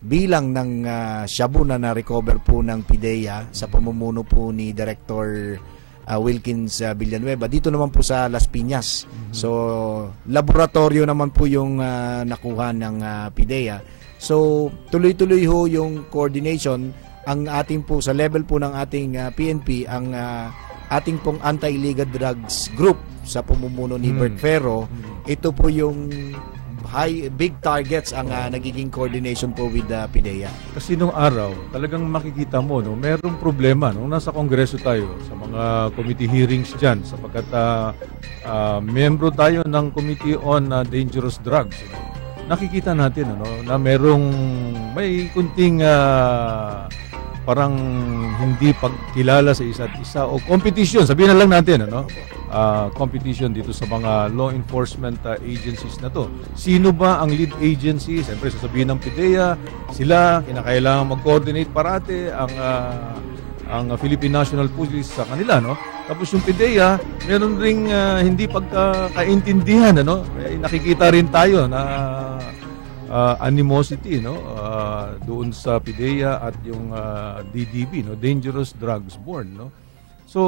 bilang ng shabu na na-recover po ng PIDEA sa pamumuno po ni Director Wilkins Villanueva dito naman po sa Las Piñas. So laboratorio naman po yung nakuha ng PIDEA. So tuloy-tuloy ho yung coordination. Ang ating po sa level po ng ating PNP, ang ating pong anti-illegal drugs group sa pamumuno ni Bert Ferro, ito po yung big targets ang nagiging coordination po with the PIDEA. Kasi nung araw, talagang makikita mo, no, merong problema nung nasa Kongreso tayo sa mga committee hearings dyan, sapagkat membro tayo ng Committee on Dangerous Drugs. Nakikita natin na may kunting parang hindi pagkilala sa isa't isa o competition, sabihin na lang natin competition dito sa mga law enforcement agencies na to. Sino ba ang lead agency? Siyempre sasabihin ng PIDEA, sila kinakailangan mag-coordinate parate ang Philippine National Police sa kanila, no? Tapos yung PIDEA, meron ring hindi pagkakaintindihan, nakikita rin tayo na animosity, doon sa PIDEA at yung DDB, Dangerous Drugs Board, So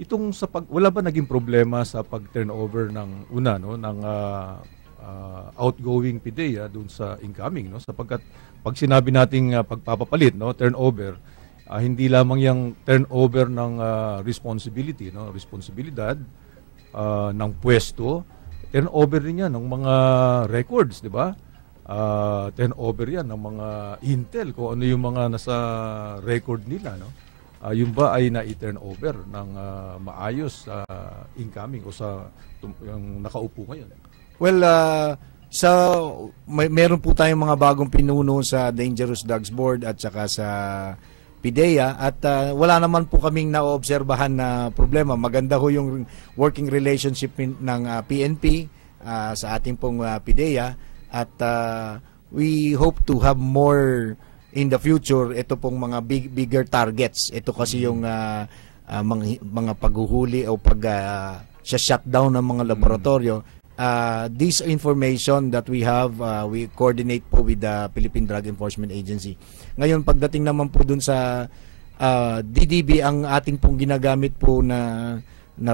itong wala ba naging problema sa pag-turnover ng ng outgoing PIDEA doon sa incoming, sapagkat pag sinabi nating pagpapapalit, turnover, hindi lamang yung turnover ng responsibility, responsibilidad ng pwesto, turnover din yan ng mga records, di ba? Turnover yan ng mga intel, kung ano yung mga nasa record nila, yung ba ay na-turnover ng maayos sa incoming o sa yung nakaupo ngayon? Well, meron po tayong mga bagong pinuno sa Dangerous Drugs Board at saka sa PIDEA, at wala naman po kaming naobserbahan na problema. Maganda ho yung working relationship ng PNP sa ating pong PIDEA, at we hope to have more in the future. Ito pong mga bigger targets. Ito kasi yung mga paghuhuli o shutdown ng mga laboratorio. This information that we have, we coordinate po with the Philippine Drug Enforcement Agency. Ngayon, pagdating naman po dun sa DDB, ang ating pong ginagamit po na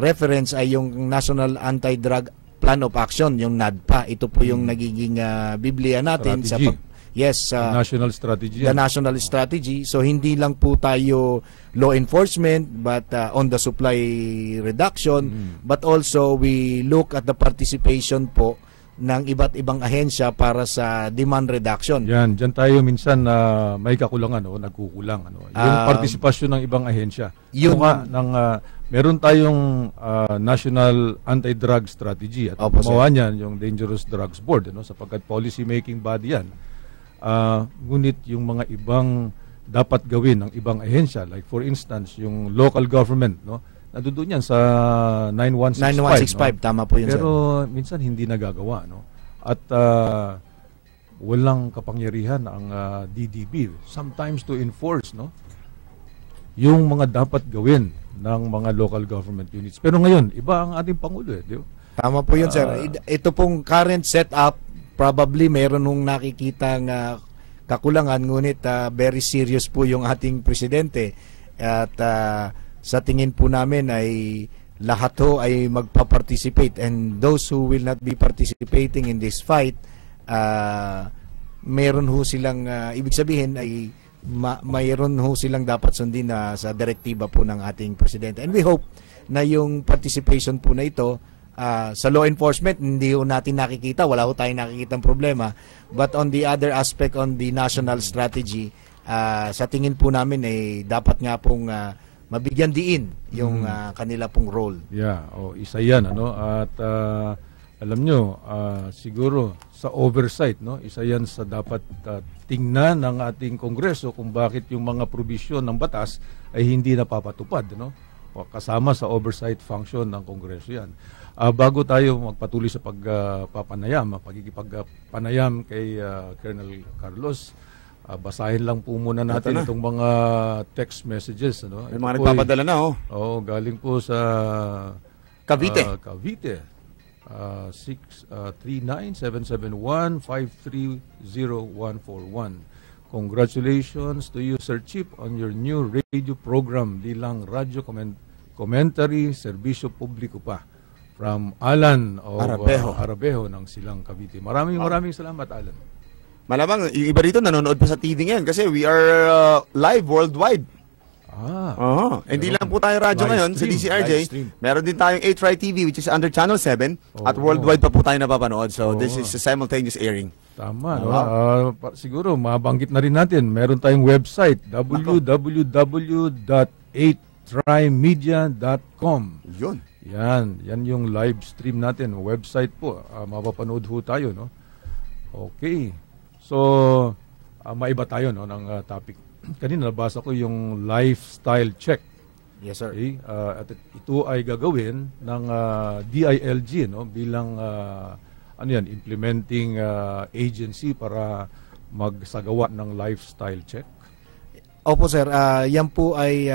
reference ay yung National Anti-Drug Plan of Action, yung NADPA. Ito po yung nagiging Biblia natin strategy. National strategy. The national strategy. So hindi lang po tayo law enforcement but on the supply reduction, but also we look at the participation po ng iba't ibang ahensya para sa demand reduction. Diyan tayo minsan may kakulangan nagkukulang yung partisipasyon ng ibang ahensya. Meron tayong National Anti-Drug Strategy at gumawa niyan yung Dangerous Drugs Board, sapagkat policy making body yan. Ngunit yung mga ibang dapat gawin ng ibang ahensya, like for instance yung local government, nandoon yan sa 9165. Tama po yun. Pero minsan hindi nagagawa, at walang kapangyarihan ang DDB sometimes to enforce yung mga dapat gawin ng mga local government units. Pero ngayon iba ang ating Pangulo, di ba? Tama po yun, sir. Ito pong current setup, probably meron nung nakikitang kakulangan, ngunit very serious po yung ating presidente, at sa tingin po namin ay lahat ho ay magpa-participate, and those who will not be participating in this fight, meron ho silang ibig sabihin ay mayroon ho silang dapat sundin sa direktiba po ng ating presidente. And we hope na yung participation po na ito sa law enforcement, hindi ho natin nakikita, wala ho tayong nakikitang problema. But on the other aspect, on the national strategy, sa tingin po namin ay dapat nga pong mabigyan diin yung kanila pong role. Yeah, isa yan, ano? At alam nyo, siguro sa oversight, no? Isa yan sa dapat tingnan ng ating Kongreso kung bakit yung mga probisyon ng batas ay hindi napapatupad, no? Kasama sa oversight function ng Kongreso yan. Bago tayo magpatuloy sa pagkikipagpanayam kay Colonel Carlos, basahin lang po muna natin itong mga text messages. Ano? May mga nagpapadala na, Oo, galing po sa Cavite. Cavite. 639-771-530-141. Congratulations to you, Sir Chief, on your new radio program, Dilang Radio Commentary, Serbisyo Publiko pa. From Alan Arabejo ng Silang Cavite. Maraming salamat, Alan. Malamang, yung iba rito nanonood pa sa TV ngayon kasi we are live worldwide. Hindi lang po tayo radyo ngayon sa DCRJ. Meron din tayong 8 TV which is under Channel 7 at worldwide pa po tayo napapanood. So this is a simultaneous airing. Tama. Siguro mabanggit na rin natin. Meron tayong website www.8trymedia.com. Yan yung live stream natin. Website po. Mapapanood ho tayo, no? Okay. So, maiba tayo, no, ng topic. Kanina nabasa ko yung lifestyle check. Yes, sir. Okay? At ito ay gagawin ng DILG, no, bilang implementing agency para magsagawa ng lifestyle check. Opo, sir. Yan po ay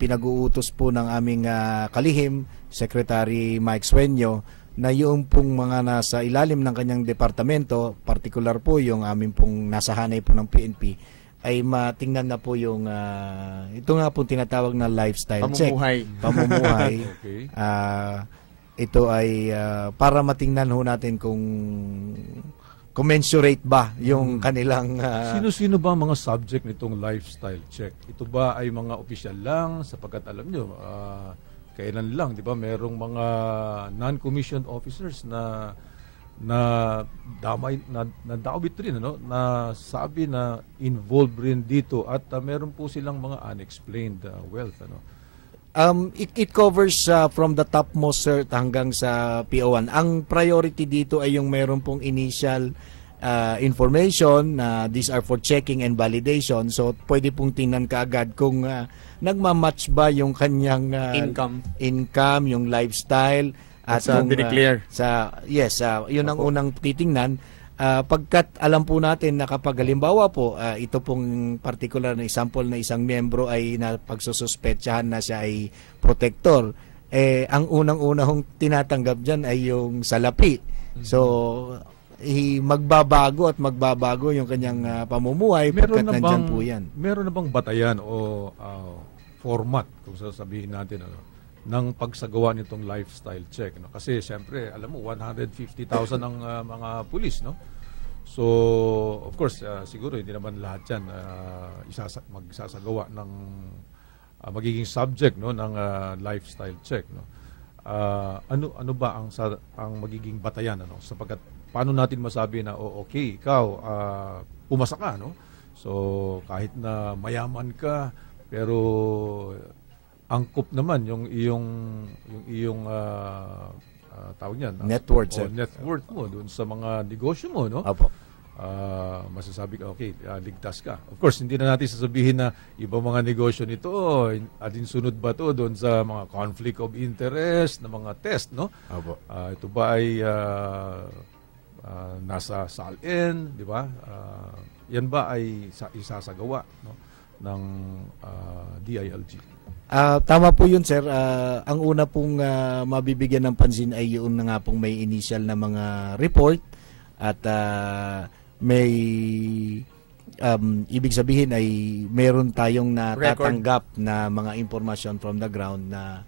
pinag-uutos po ng aming kalihim, Secretary Mike Sueño, na yung pong mga nasa ilalim ng kanyang departamento, particular po yung aming pong nasa hanay po ng PNP, ay matingnan na po yung ito nga po tinatawag na lifestyle pamumuhay. Check. Pamumuhay. Okay. Ito ay para matingnan ho natin kung commensurate ba yung kanilang Sino-sino ba mga subject nitong lifestyle check? Ito ba ay mga opisyal lang sapagkat alam nyo, kailan lang, di ba, merong mga non-commissioned officers na dawit rin, ano, na sabi na involved rin dito at meron po silang mga unexplained wealth, ano. It covers from the topmost cert hanggang sa PO1. Ang priority dito ay yung meron pong initial information na these are for checking and validation. So pwede pong tingnan kaagad kung nagmamatch ba yung kanyang income, yung lifestyle at yung declare. Yun ang unang titingnan. Pagkat alam po natin na kapag halimbawa po ito pong particular na example na isang miyembro ay pagsususpetsahan na siya ay protector, ang unang-unang tinatanggap dyan ay yung salapi. So magbabago yung kanyang pamumuhay pagkat nandyan po yan. Meron na bang batayan o format, kung sasabihin natin, ng pagsagawa nitong lifestyle check, no? Kasi siyempre, alam mo, 150,000 ang mga pulis, no? So, of course, siguro hindi naman lahat yan magsasagawa ng magiging subject, no, ng lifestyle check, no? Ano ba ang magiging batayan, ano? Sapagkat paano natin masabi na okay, ikaw pumasa ka, no? So, kahit na mayaman ka, pero angkop naman yung iyong tawag niyan, net worth, net worth mo doon sa mga negosyo mo, no? Apo. Masasabi ka, okay, ligtas ka. Of course, hindi na natin sasabihin na ibang mga negosyo nito, alinsunod ba to doon sa mga conflict of interest na mga test, no? Apo. Ito ba ay nasa SALN, di ba? Yan ba ay isasagawa, no, ng DILG? Tama po yun, sir. Ang una pong mabibigyan ng pansin ay yun na nga pong may initial na mga report at may ibig sabihin ay meron tayong natatanggap na mga information from the ground na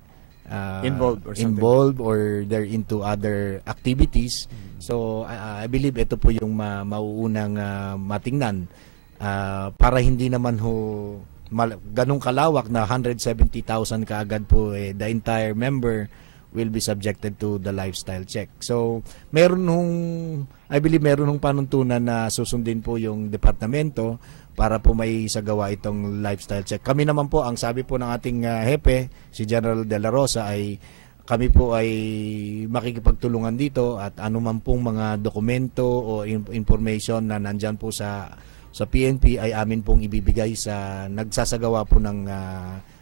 involved or they're into other activities. So I believe ito po yung mauunang matingnan para hindi naman ganong kalawak na 170,000 kaagad po, the entire member will be subjected to the lifestyle check. So I believe meron panuntunan na susundin po yung departamento para po may sagawa itong lifestyle check. Kami naman po, ang sabi po ng ating hepe, si General De La Rosa, ay kami po ay makikipagtulungan dito at anuman pong mga dokumento o information na nandyan po sa PNP ay amin pong ibibigay sa nagsasagawa po ng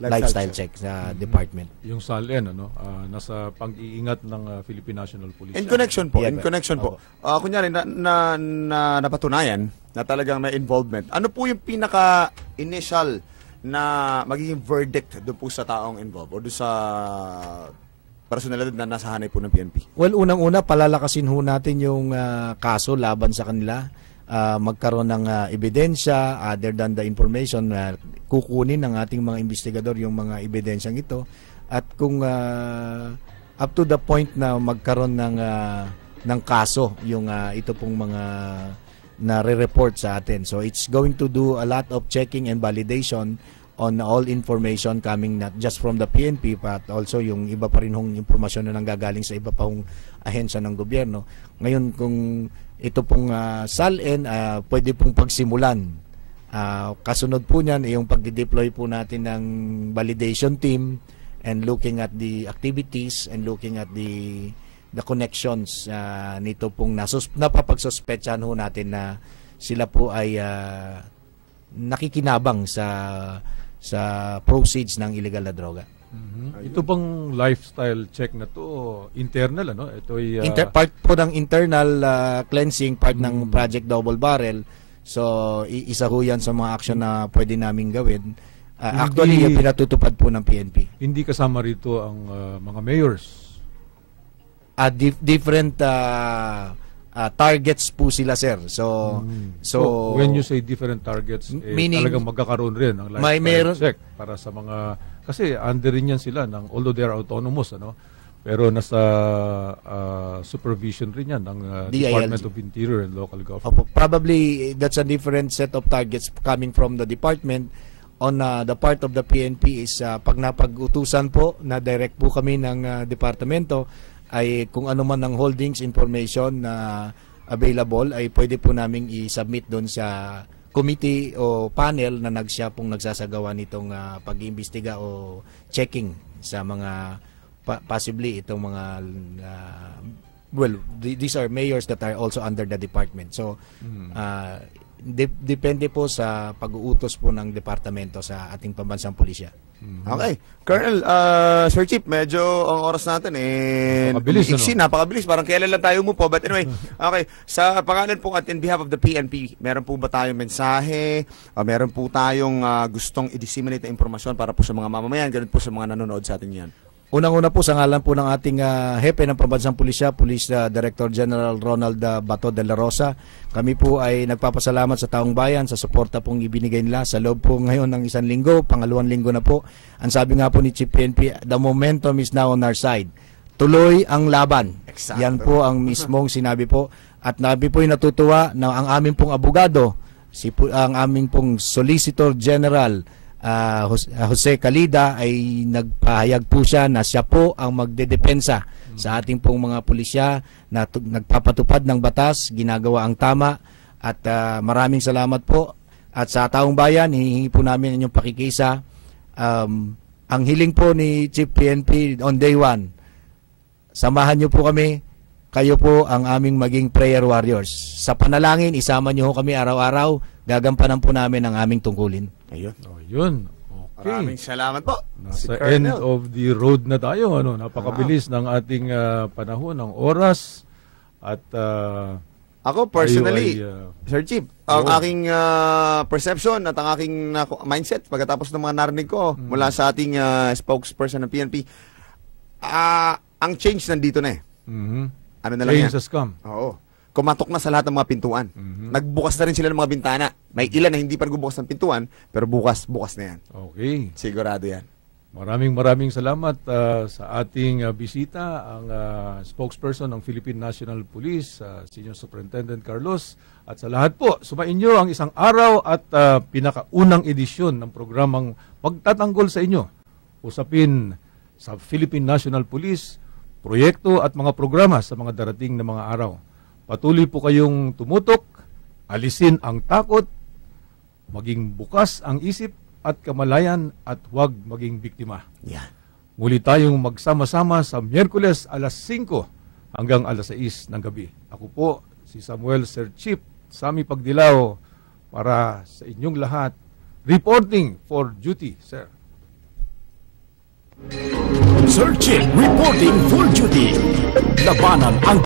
lifestyle check sa department. Yung SALN, nasa pag-iingat ng Philippine National Police. In connection po, Yeah, in connection po. Kunyari, napatunayan na talagang may involvement. Ano po yung pinaka-initial na magiging verdict doon po sa taong involved o doon sa personalidad na nasa hanay po ng PNP? Well, unang-una, palalakasin ho natin yung kaso laban sa kanila. Magkaroon ng ebidensya other than the information na kukunin ng ating mga investigador yung mga ebidensyang ito. At kung up to the point na magkaroon ng kaso yung ito pong mga nare-report sa atin. So it's going to do a lot of checking and validation on all information coming not just from the PNP but also yung iba pa rin hong impormasyon na nanggagaling sa iba pa hong ahensya ng gobyerno. Ngayon kung ito pong SALN pwede pong pagsimulan. Kasunod po niyan yung pag-deploy po natin ng validation team and looking at the activities and looking at the connections nito pong napapagsuspetsahan ho natin na sila po ay nakikinabang sa proceeds ng illegal na droga. Ito pang lifestyle check na to internal, ito ay part po ng internal cleansing, part ng Project Double Barrel. So isa ho yan sa mga action na pwede naming gawin. Actually yung pinatutupad po ng PNP. Hindi kasama rito ang mga mayors. Different targets po sila, sir. So when you say different targets, meaning, talagang magkakaroon rin ng lifestyle check para sa mga, kasi under rin yan sila, although they are autonomous, pero nasa supervision rin yan ng Department of Interior and Local Government. Probably that's a different set of targets coming from the department. On the part of the PNP is pag napag-utusan po na direct po kami ng departamento ay kung ano man ng holdings information na available ay pwede po naming i-submit doon sa committee o panel na pong nagsasagawa nitong pag-iimbestiga o checking sa mga possibly itong mga these are mayors that are also under the department. So depende po sa pag-uutos po ng departamento sa ating pambansang pulisya. Okay. Colonel, Sir Chief, medyo ang oras natin napakabilis. Parang kailan lang tayo umupo. But anyway, okay. Sa pangalan po at in behalf of the PNP, meron po ba tayong mensahe? Meron po tayong gustong i-disseminate na impormasyon para po sa mga mamamayan, ganun po sa mga nanonood sa atin yan? Unang-una po sa ngalan po ng ating hepe ng Pambansang Pulisya, Police Director General Ronald Bato de la Rosa. Kami po ay nagpapasalamat sa taong bayan sa suporta pong ibinigay nila sa loob po ngayon ng 1 linggo, pangalawang linggo na po. Ang sabi nga po ni Chief PNP, the momentum is now on our side. Tuloy ang laban. Exacto. Yan po ang mismong sinabi po. At nabi po yung natutuwa na ang aming pong abogado, ang aming pong Solicitor General, Jose Calida ay nagpahayag po siya na siya po ang magdedepensa sa ating pong mga pulisya na nagpapatupad ng batas, ginagawa ang tama at maraming salamat po. At sa taong bayan, hihingi po namin inyong pakikisa. Ang hiling po ni Chief PNP on day 1, samahan niyo po kami, kayo po ang aming maging prayer warriors. Sa panalangin, isama niyo kami araw-araw, gagampanan po namin ang aming tungkulin. Ayun. Yun. Okay. Maraming salamat po. Nasa end of the road na tayo. Napakabilis ng ating panahon, ng oras. At ako personally, Sir Chief, ang aking perception at ang aking mindset pagkatapos ng mga narinig ko mula sa ating spokesperson ng PNP, ang change nandito na eh. Ano na lang change yan? has come. Oo. Kumatok na sa lahat ng mga pintuan. Nagbukas na rin sila ng mga bintana. May ilan na hindi pa nagbubukas ng pintuan, pero bukas na yan. Okay. Sigurado yan. Maraming salamat sa ating bisita, ang spokesperson ng Philippine National Police, Senior Superintendent Carlos. At sa lahat po, sumain nyo ang isang araw at pinakaunang edisyon ng programang Pagtatanggol sa inyo. Usapin sa Philippine National Police, proyekto at mga programa sa mga darating na mga araw. Patuloy po kayong tumutok, alisin ang takot, maging bukas ang isip at kamalayan at huwag maging biktima. Yan. Muli tayong magsama-sama sa Miyerkules alas 5 hanggang alas 6 ng gabi. Ako po si Samuel Sir Chip, Sami Pagdilaw, para sa inyong lahat, reporting for duty, sir. Sir Chip reporting for duty. Labanan ang